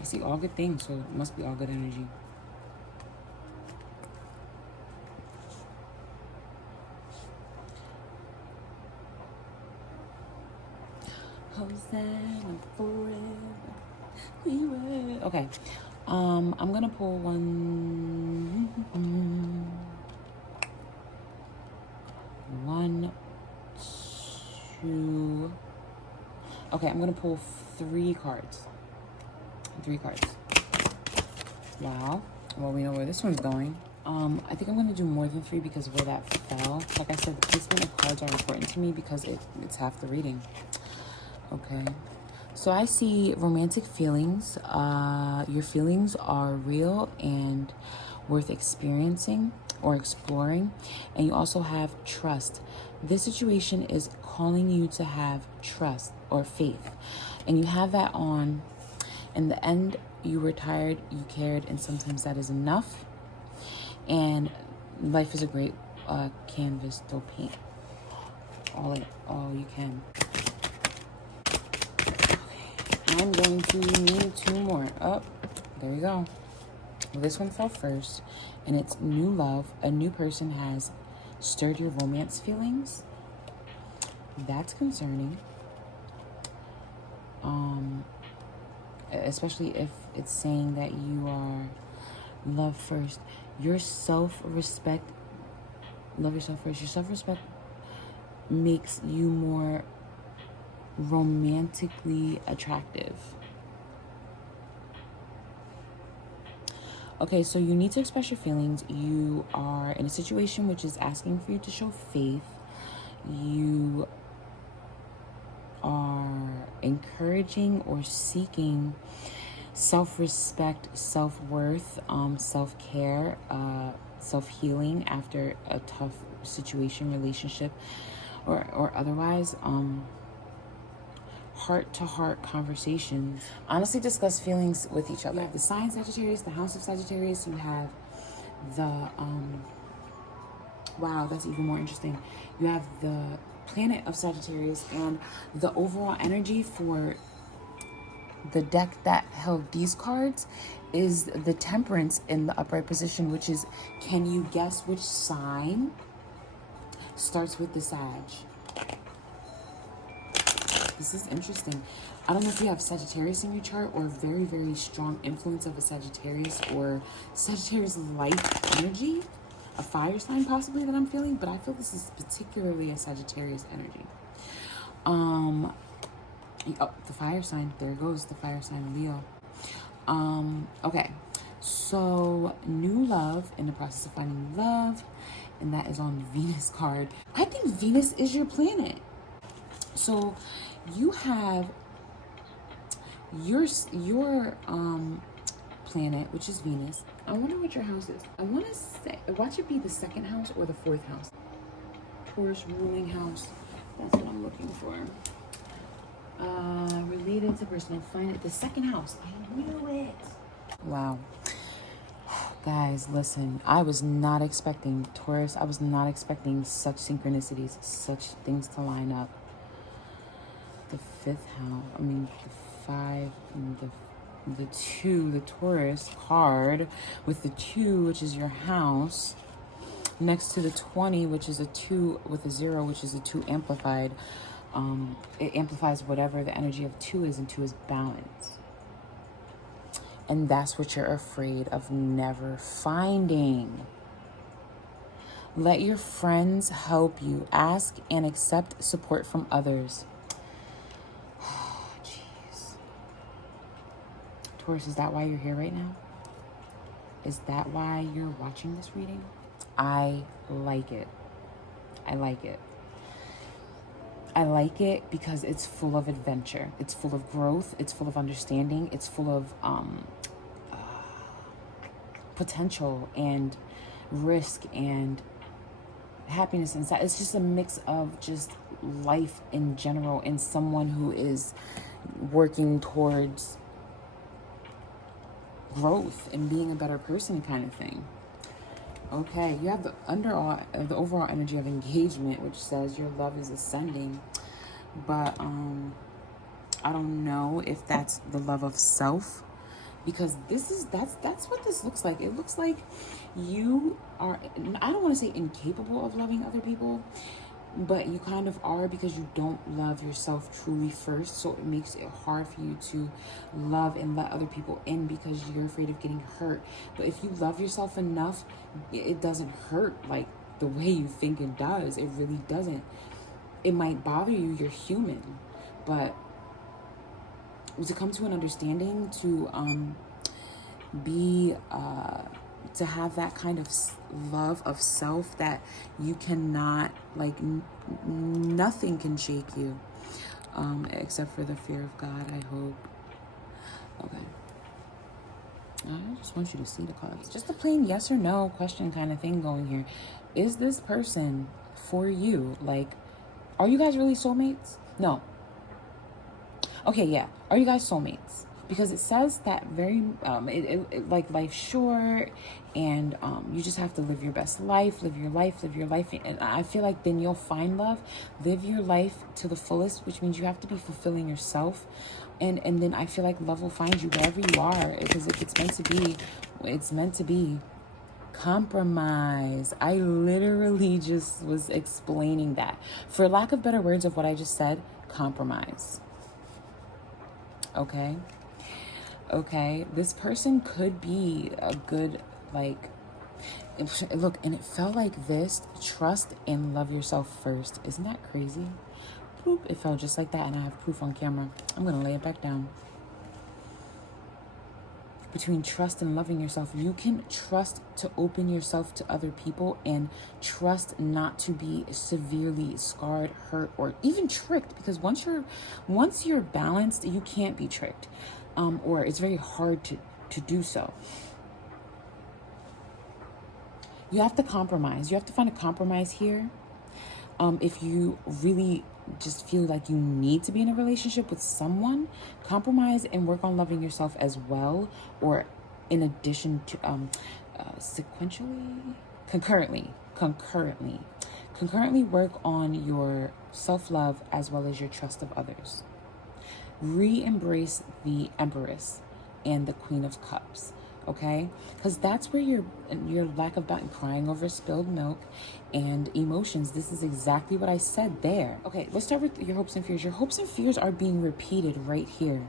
I see all good things, so it must be all good energy. Hosanna forever. We will. Okay. I'm gonna pull one, 2. Okay, I'm gonna pull 3 cards. 3 cards. Wow. Well, we know where this one's going. I think I'm gonna do more than 3 because of where that fell. Like I said, the placement of cards are important to me because it's half the reading. Okay. So I see romantic feelings. Your feelings are real and worth experiencing or exploring. And you also have trust. This situation is calling you to have trust or faith. And you have that on. In the end, you were tired, you cared, and sometimes that is enough. And life is a great canvas to paint all you can. I'm going to need 2 more. Oh, there you go. Well, this one fell first, and it's new love. A new person has stirred your romance feelings. That's concerning. Especially if it's saying that you are love first. Your self-respect, love yourself first. Your self-respect makes you more romantically attractive. Okay, so you need to express your feelings. You are in a situation which is asking for you to show faith. You are encouraging or seeking self-respect, self-worth, self-care, self-healing after a tough situation, relationship, or otherwise. Heart-to-heart conversations. Honestly, discuss feelings with each other. You have the sign Sagittarius, the house of Sagittarius. You have the wow, that's even more interesting. You have the planet of Sagittarius, and the overall energy for the deck that held these cards is the Temperance in the upright position, which is, can you guess which sign starts with the Sag? This is interesting. I don't know if you have Sagittarius in your chart, or very, very strong influence of a Sagittarius, or Sagittarius-like energy. A fire sign possibly that I'm feeling, but I feel this is particularly a Sagittarius energy. Oh, the fire sign. There goes the fire sign, Leo. Okay. So, new love, in the process of finding love, and that is on the Venus card. I think Venus is your planet. So, you have your planet, which is Venus. I wonder what your house is. I want to say, watch it be the 2nd house or the 4th house. Taurus ruling house. That's what I'm looking for. Related to personal finance. The 2nd house. I knew it. Wow. Guys, listen. I was not expecting Taurus. I was not expecting such synchronicities, such things to line up. The 5th house. I mean, the 5, the 2, the Taurus card with the 2, which is your house, next to the 20, which is a 2 with a 0, which is a 2 amplified. It amplifies whatever the energy of 2 is, and 2 is balance. And that's what you're afraid of never finding. Let your friends help you. Ask and accept support from others. Taurus, is that why you're here right now? Is that why you're watching this reading? I like it. I like it. I like it because it's full of adventure. It's full of growth. It's full of understanding. It's full of potential and risk and happiness inside. It's just a mix of just life in general, and someone who is working towards growth and being a better person kind of thing. Okay, you have the overall energy of engagement, which says your love is ascending, but I don't know if that's the love of self, because that's what this looks like. It looks like you are, I don't want to say incapable of loving other people, but you kind of are, because you don't love yourself truly first. So it makes it hard for you to love and let other people in, because you're afraid of getting hurt. But if you love yourself enough, it doesn't hurt like the way you think it does. It really doesn't. It might bother you, you're human, but to come to an understanding, to to have that kind of love of self that you cannot, like, nothing can shake you, except for the fear of God, I hope. Okay. I just want you to see the cards. Just a plain yes or no question kind of thing going here. Is this person for you? Like, are you guys really soulmates? No. Okay, yeah. Are you guys soulmates? Because it says that very, like, life's short, and you just have to live your best life, live your life. And I feel like then you'll find love. Live your life to the fullest, which means you have to be fulfilling yourself. And then I feel like love will find you wherever you are, because if it's meant to be, it's meant to be. Compromise. I literally just was explaining that. For lack of better words of what I just said, compromise. Okay, this person could be a good, like, look, and it felt like this: trust and love yourself first. Isn't that crazy? Boop, it felt just like that, and I have proof on camera. I'm gonna lay it back down. Between trust and loving yourself, you can trust to open yourself to other people, and trust not to be severely scarred, hurt, or even tricked, because once you're balanced, you can't be tricked, or it's very hard to do so. You have to compromise. You have to find a compromise here. If you really just feel like you need to be in a relationship with someone, compromise and work on loving yourself as well, or in addition to concurrently work on your self-love as well as your trust of others. Re-embrace the Empress and the Queen of Cups. Okay, because that's where your lack of balance, crying over spilled milk, and emotions. This is exactly what I said there. Okay, let's start with your hopes and fears. Your hopes and fears are being repeated right here.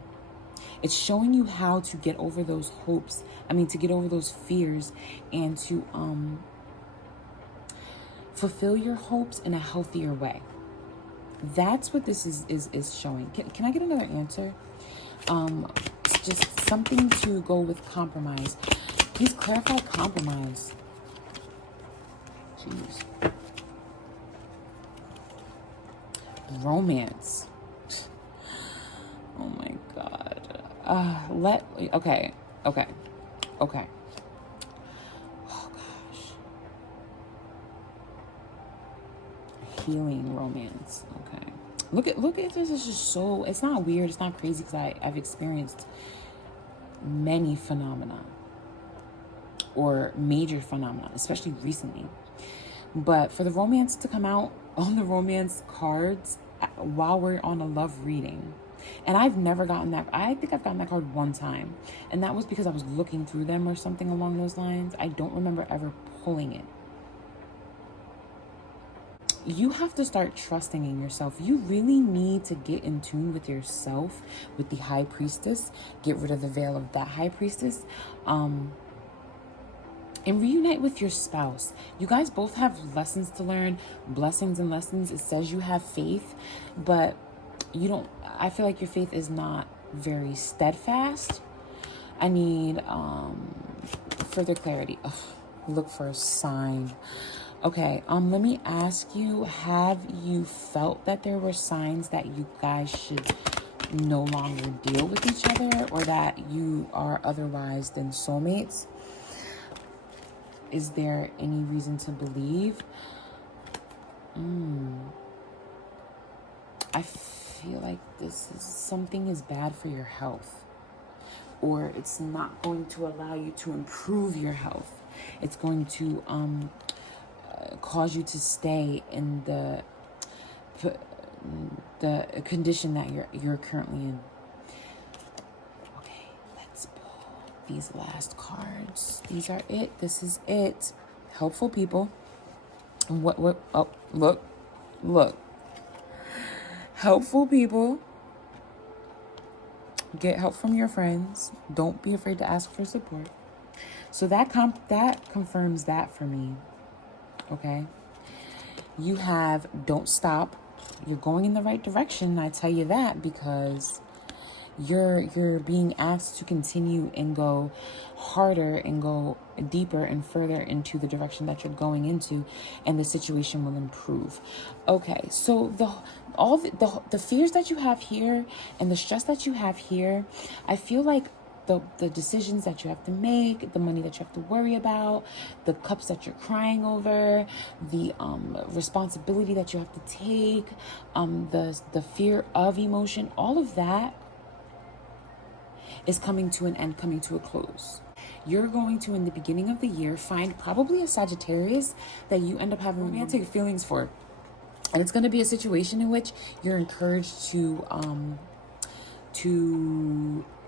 It's showing you how to get over those hopes. To get over those fears, and to fulfill your hopes in a healthier way. That's what this is showing. Can I get another answer? Just something to go with compromise. Please clarify compromise. Jeez. Romance. Oh my God. Okay. Oh gosh. Healing romance. Okay. Look at this. It's just so, it's not weird. It's not crazy, because I've experienced many phenomena, or major phenomena, especially recently. But for the romance to come out on the romance cards while we're on a love reading, and I've never gotten that. I think I've gotten that card one time, and that was because I was looking through them or something along those lines. I don't remember ever pulling it. You have to start trusting in yourself. You really need to get in tune with yourself, with the High Priestess. Get rid of the veil of that High Priestess. And reunite with your spouse. You guys both have lessons to learn, blessings and lessons. It says you have faith, but you don't, I feel like your faith is not very steadfast. I need further clarity. Ugh, look for a sign. Okay, let me ask you, have you felt that there were signs that you guys should no longer deal with each other, or that you are otherwise than soulmates? Is there any reason to believe? I feel like something is bad for your health, or it's not going to allow you to improve your health. It's going to cause you to stay in the condition that you're currently in. Okay, let's pull these last cards. These are it. This is it. Helpful people. What? Oh, look. Helpful people. Get help from your friends. Don't be afraid to ask for support. So that confirms that for me. Okay. You have don't stop. You're going in the right direction. I tell you that because you're being asked to continue and go harder and go deeper and further into the direction that you're going into, and the situation will improve. Okay, so the fears that you have here and the stress that you have here, I feel like the decisions that you have to make, the money that you have to worry about, the cups that you're crying over, the responsibility that you have to take, the fear of emotion, all of that is coming to an end, coming to a close. You're going to, in the beginning of the year, find probably a Sagittarius that you end up having romantic feelings for. And it's going to be a situation in which you're encouraged to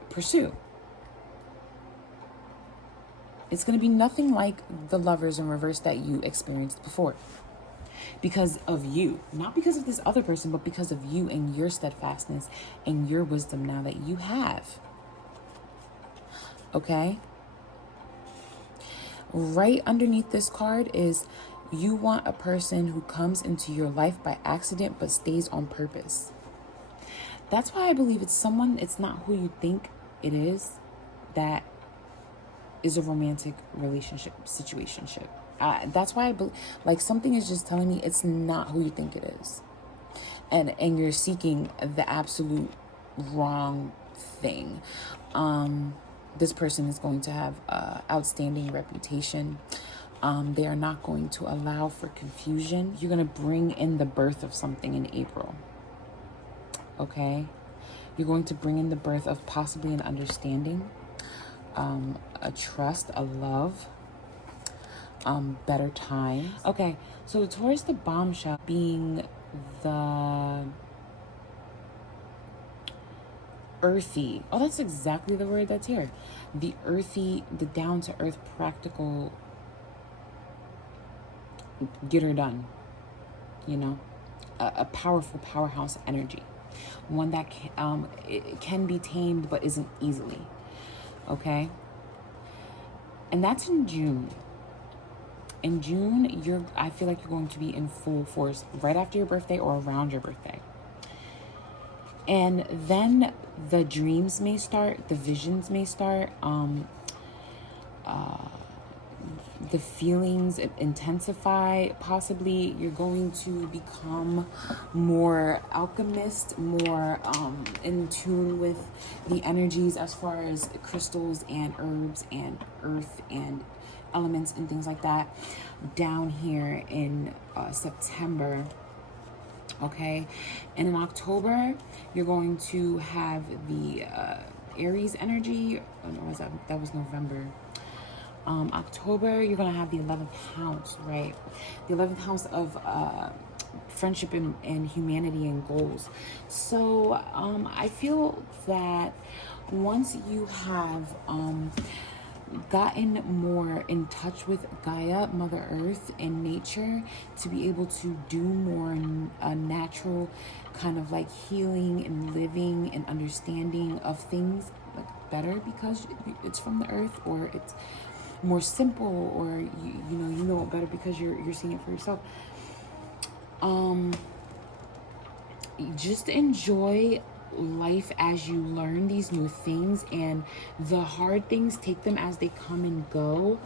pursue. It's going to be nothing like the lovers in reverse that you experienced before. Because of you, not because of this other person, but because of you and your steadfastness and your wisdom now that you have. Okay? Right underneath this card is you want a person who comes into your life by accident but stays on purpose. That's why I believe it's not who you think it is that is a romantic relationship, situationship. That's why I believe, like, something is just telling me it's not who you think it is. And you're seeking the absolute wrong thing. This person is going to have outstanding reputation. They are not going to allow for confusion. You're going to bring in the birth of something in April. Okay? You're going to bring in the birth of possibly an understanding, a trust, a love, better times. Okay, so towards the bombshell being the earthy. Oh, that's exactly the word that's here. The earthy, the down-to-earth, practical, get her done. You know, a powerful powerhouse energy. One that it can be tamed but isn't easily. Okay? And that's in June. In June, I feel like you're going to be in full force right after your birthday or around your birthday. And then the dreams may start, the visions may start, the feelings intensify. Possibly you're going to become more alchemist, more in tune with the energies as far as crystals and herbs and earth and elements and things like that down here in September. Okay, and in October you're going to have the Aries energy. Oh no, that was November. October, you're going to have the 11th house, right? The 11th house of friendship and humanity and goals. So I feel that once you have gotten more in touch with Gaia, Mother Earth, and nature, to be able to do more natural kind of like healing and living and understanding of things like better because it's from the earth, or it's more simple, or you know it better because you're seeing it for yourself. Just enjoy life as you learn these new things, and the hard things, take them as they come and go.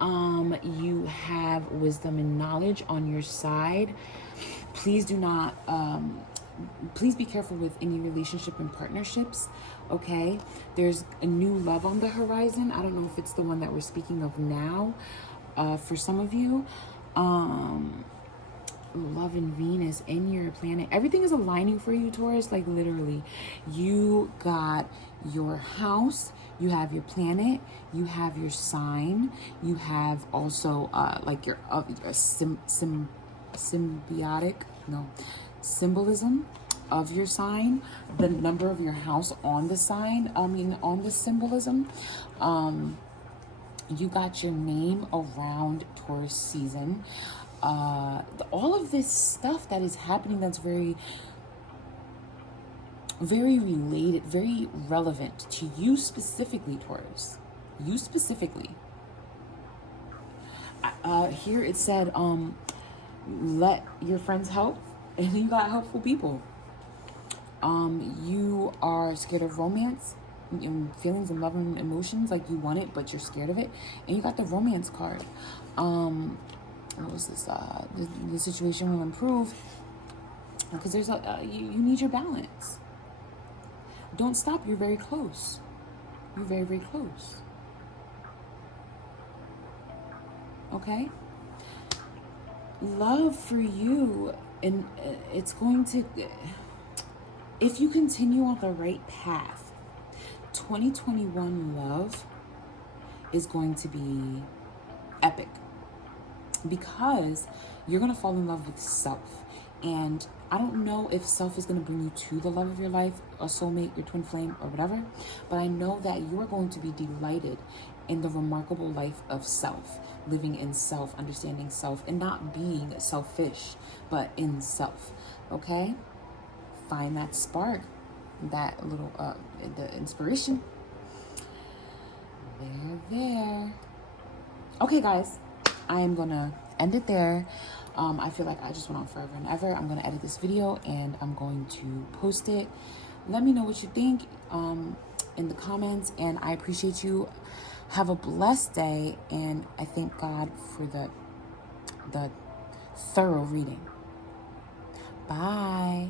You have wisdom and knowledge on your side. Please do not please be careful with any relationship and partnerships. Okay, there's a new love on the horizon. I don't know if it's the one that we're speaking of now. For some of you, love and Venus in your planet. Everything is aligning for you, Taurus. Like literally, you got your house, you have your planet, you have your sign, you have also like your symbiotic, no, symbolism of your sign, the number of your house on the sign, on the symbolism. You got your name around Taurus season. All of this stuff that is happening that's very, very related, very relevant to you specifically, Taurus. You specifically. Here it said, let your friends help, and you got helpful people. You are scared of romance and feelings and love and emotions, like you want it but you're scared of it, and you got the romance card. What was this? The situation will improve because there's you need your balance. Don't stop. You're very close. You're very, very close. Okay? Love for you, and it's going to, if you continue on the right path, 2021 love is going to be epic, because you're going to fall in love with self. And I don't know if self is going to bring you to the love of your life, a soulmate, your twin flame, or whatever, but I know that you are going to be delighted in the remarkable life of self, living in self, understanding self, and not being selfish, but in self. Okay? Find that spark, that little, the inspiration. There. Okay, guys, I am gonna end it there. I feel like I just went on forever and ever. I'm gonna edit this video and I'm going to post it. Let me know what you think in the comments, and I appreciate you. Have a blessed day, and I thank God for the thorough reading. Bye.